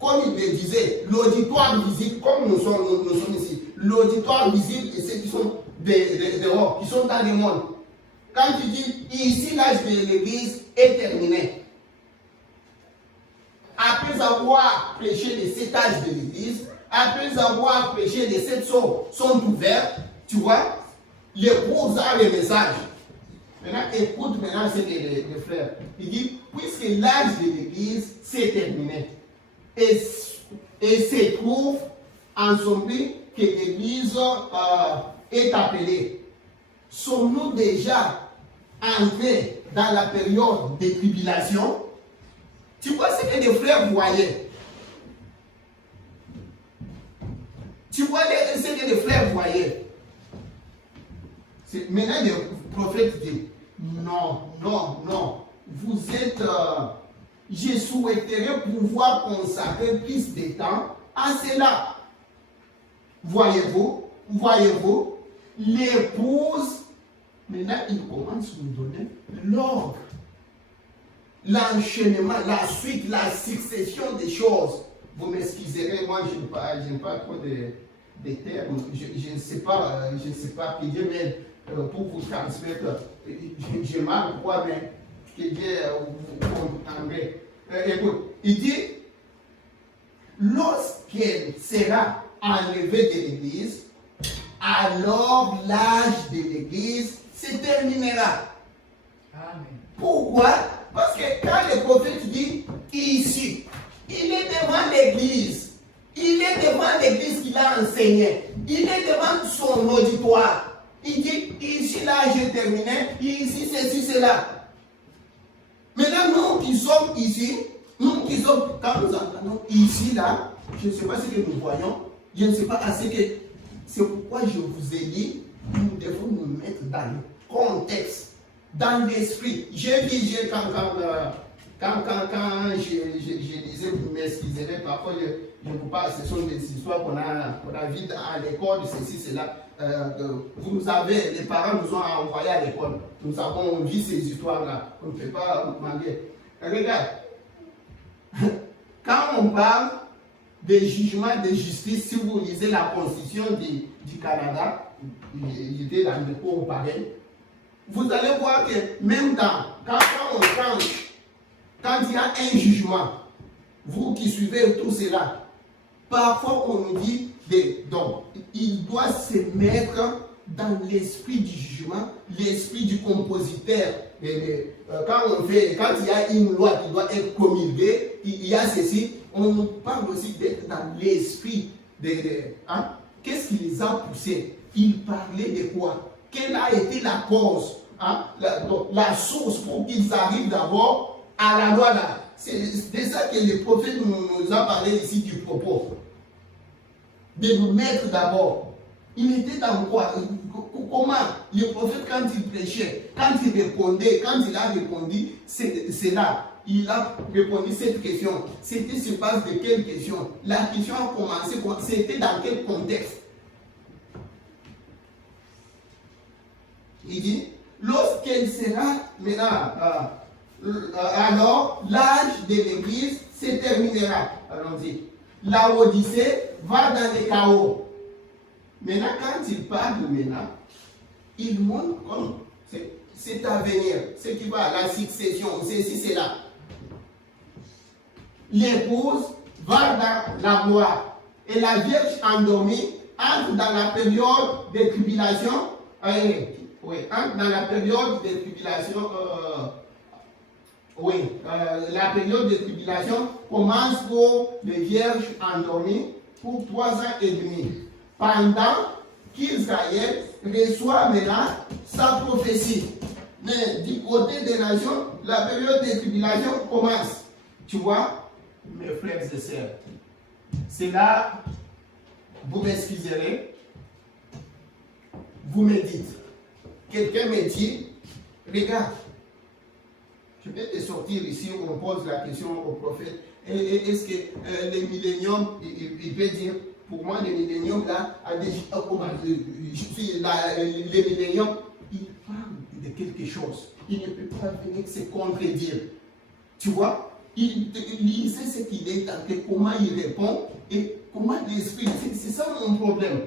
comme il le disait, l'auditoire visible, comme nous sommes ici, l'auditoire visible et ceux qui sont dehors, qui sont dans le monde. Quand tu dis, ici l'âge de l'église est terminé. Après avoir prêché les 7 âges de l'église, après avoir prêché les 7 sont ouverts, tu vois, l'épouse a le message. Maintenant, écoute maintenant ce que les frères. Il dit, puisque l'âge de l'église s'est terminé, et se trouve en sombrie que l'église est appelée, sommes-nous déjà entrés dans la période de tribulation? Tu vois ce que les frères voyaient? Tu vois ce que les frères voyaient? Maintenant, le prophète dit, non, vous êtes... je souhaiterais pouvoir consacrer plus de temps à cela. Voyez-vous, l'épouse, maintenant, il commence à nous donner l'ordre, l'enchaînement, la suite, la succession des choses. Vous m'excuserez, moi, je n'aime pas trop de termes, je ne sais pas pédir, mais pour vous transmettre, je marque quoi, mais que Dieu vous comprendrez. Écoute, il dit, lorsqu'elle sera enlevée de l'église, alors l'âge de l'église se terminera. Amen. Pourquoi? Parce que quand le prophète dit ici, il est devant l'église. Il est devant l'église qu'il a enseigné. Il est devant son auditoire. Il dit ici l'âge est terminé, ici ceci, cela. Maintenant, nous qui sommes ici, quand nous entendons ici, là, je ne sais pas ce que nous voyons, je ne sais pas assez que. C'est pourquoi je vous ai dit, nous devons nous mettre dans le contexte, dans l'esprit. J'ai vu, quand je disais, vous m'excuserez, parfois je vous parle, ce sont des histoires qu'on a vues à l'école, ceci, cela. Vous nous avez, les parents nous ont envoyés à l'école. Nous avons vu ces histoires-là. On ne peut pas demander. Regarde, quand on parle de jugement, de justice, si vous lisez la Constitution du Canada, j'étais dans le cours pareil, vous allez voir que même quand on tranche, quand il y a un jugement, vous qui suivez tout cela, parfois on nous dit, donc, il doit se mettre dans l'esprit du jugement, l'esprit du compositeur. Quand il y a une loi qui doit être promulguée, il y a ceci, on nous parle aussi d'être dans l'esprit. Qu'est-ce qui les a poussés? Ils parlaient de quoi? Quelle a été la cause? La source pour qu'ils arrivent d'abord à la loi là. C'est ça que le prophète nous a parlé ici du propos. De nous mettre d'abord. Il était dans quoi? Comment le prophète, quand il prêchait, quand il répondait, quand il a répondu, c'est là. Il a répondu cette question. C'était sur base de quelle question? La question a commencé, c'était dans quel contexte? Il dit, lorsqu'elle sera maintenant, alors l'âge de l'église se terminera. Allons-y. La Odyssée va dans les chaos. Maintenant, quand il parle maintenant, il montre comme c'est à venir, ce qui va, la succession, ceci, c'est là. L'épouse va dans la gloire et la vierge endormie entre dans la période de tribulation. Entre dans la période de tribulation. La période de tribulation commence pour les vierges endormies pour 3 ans et demi. Pendant qu'Israël reçoit maintenant sa prophétie. Mais du côté des nations, la période de tribulation commence. Tu vois, mes frères et sœurs, c'est là, vous m'excuserez, vous me dites, quelqu'un me dit, regarde, je vais te sortir ici, on pose la question au prophète, est-ce que les milléniums, il peut dire, pour moi, les milléniums là, les milléniums, il parle de quelque chose. Il ne peut pas venir se contredire. Tu vois, il sait ce qu'il est, comment il répond et comment l'esprit. C'est ça mon problème.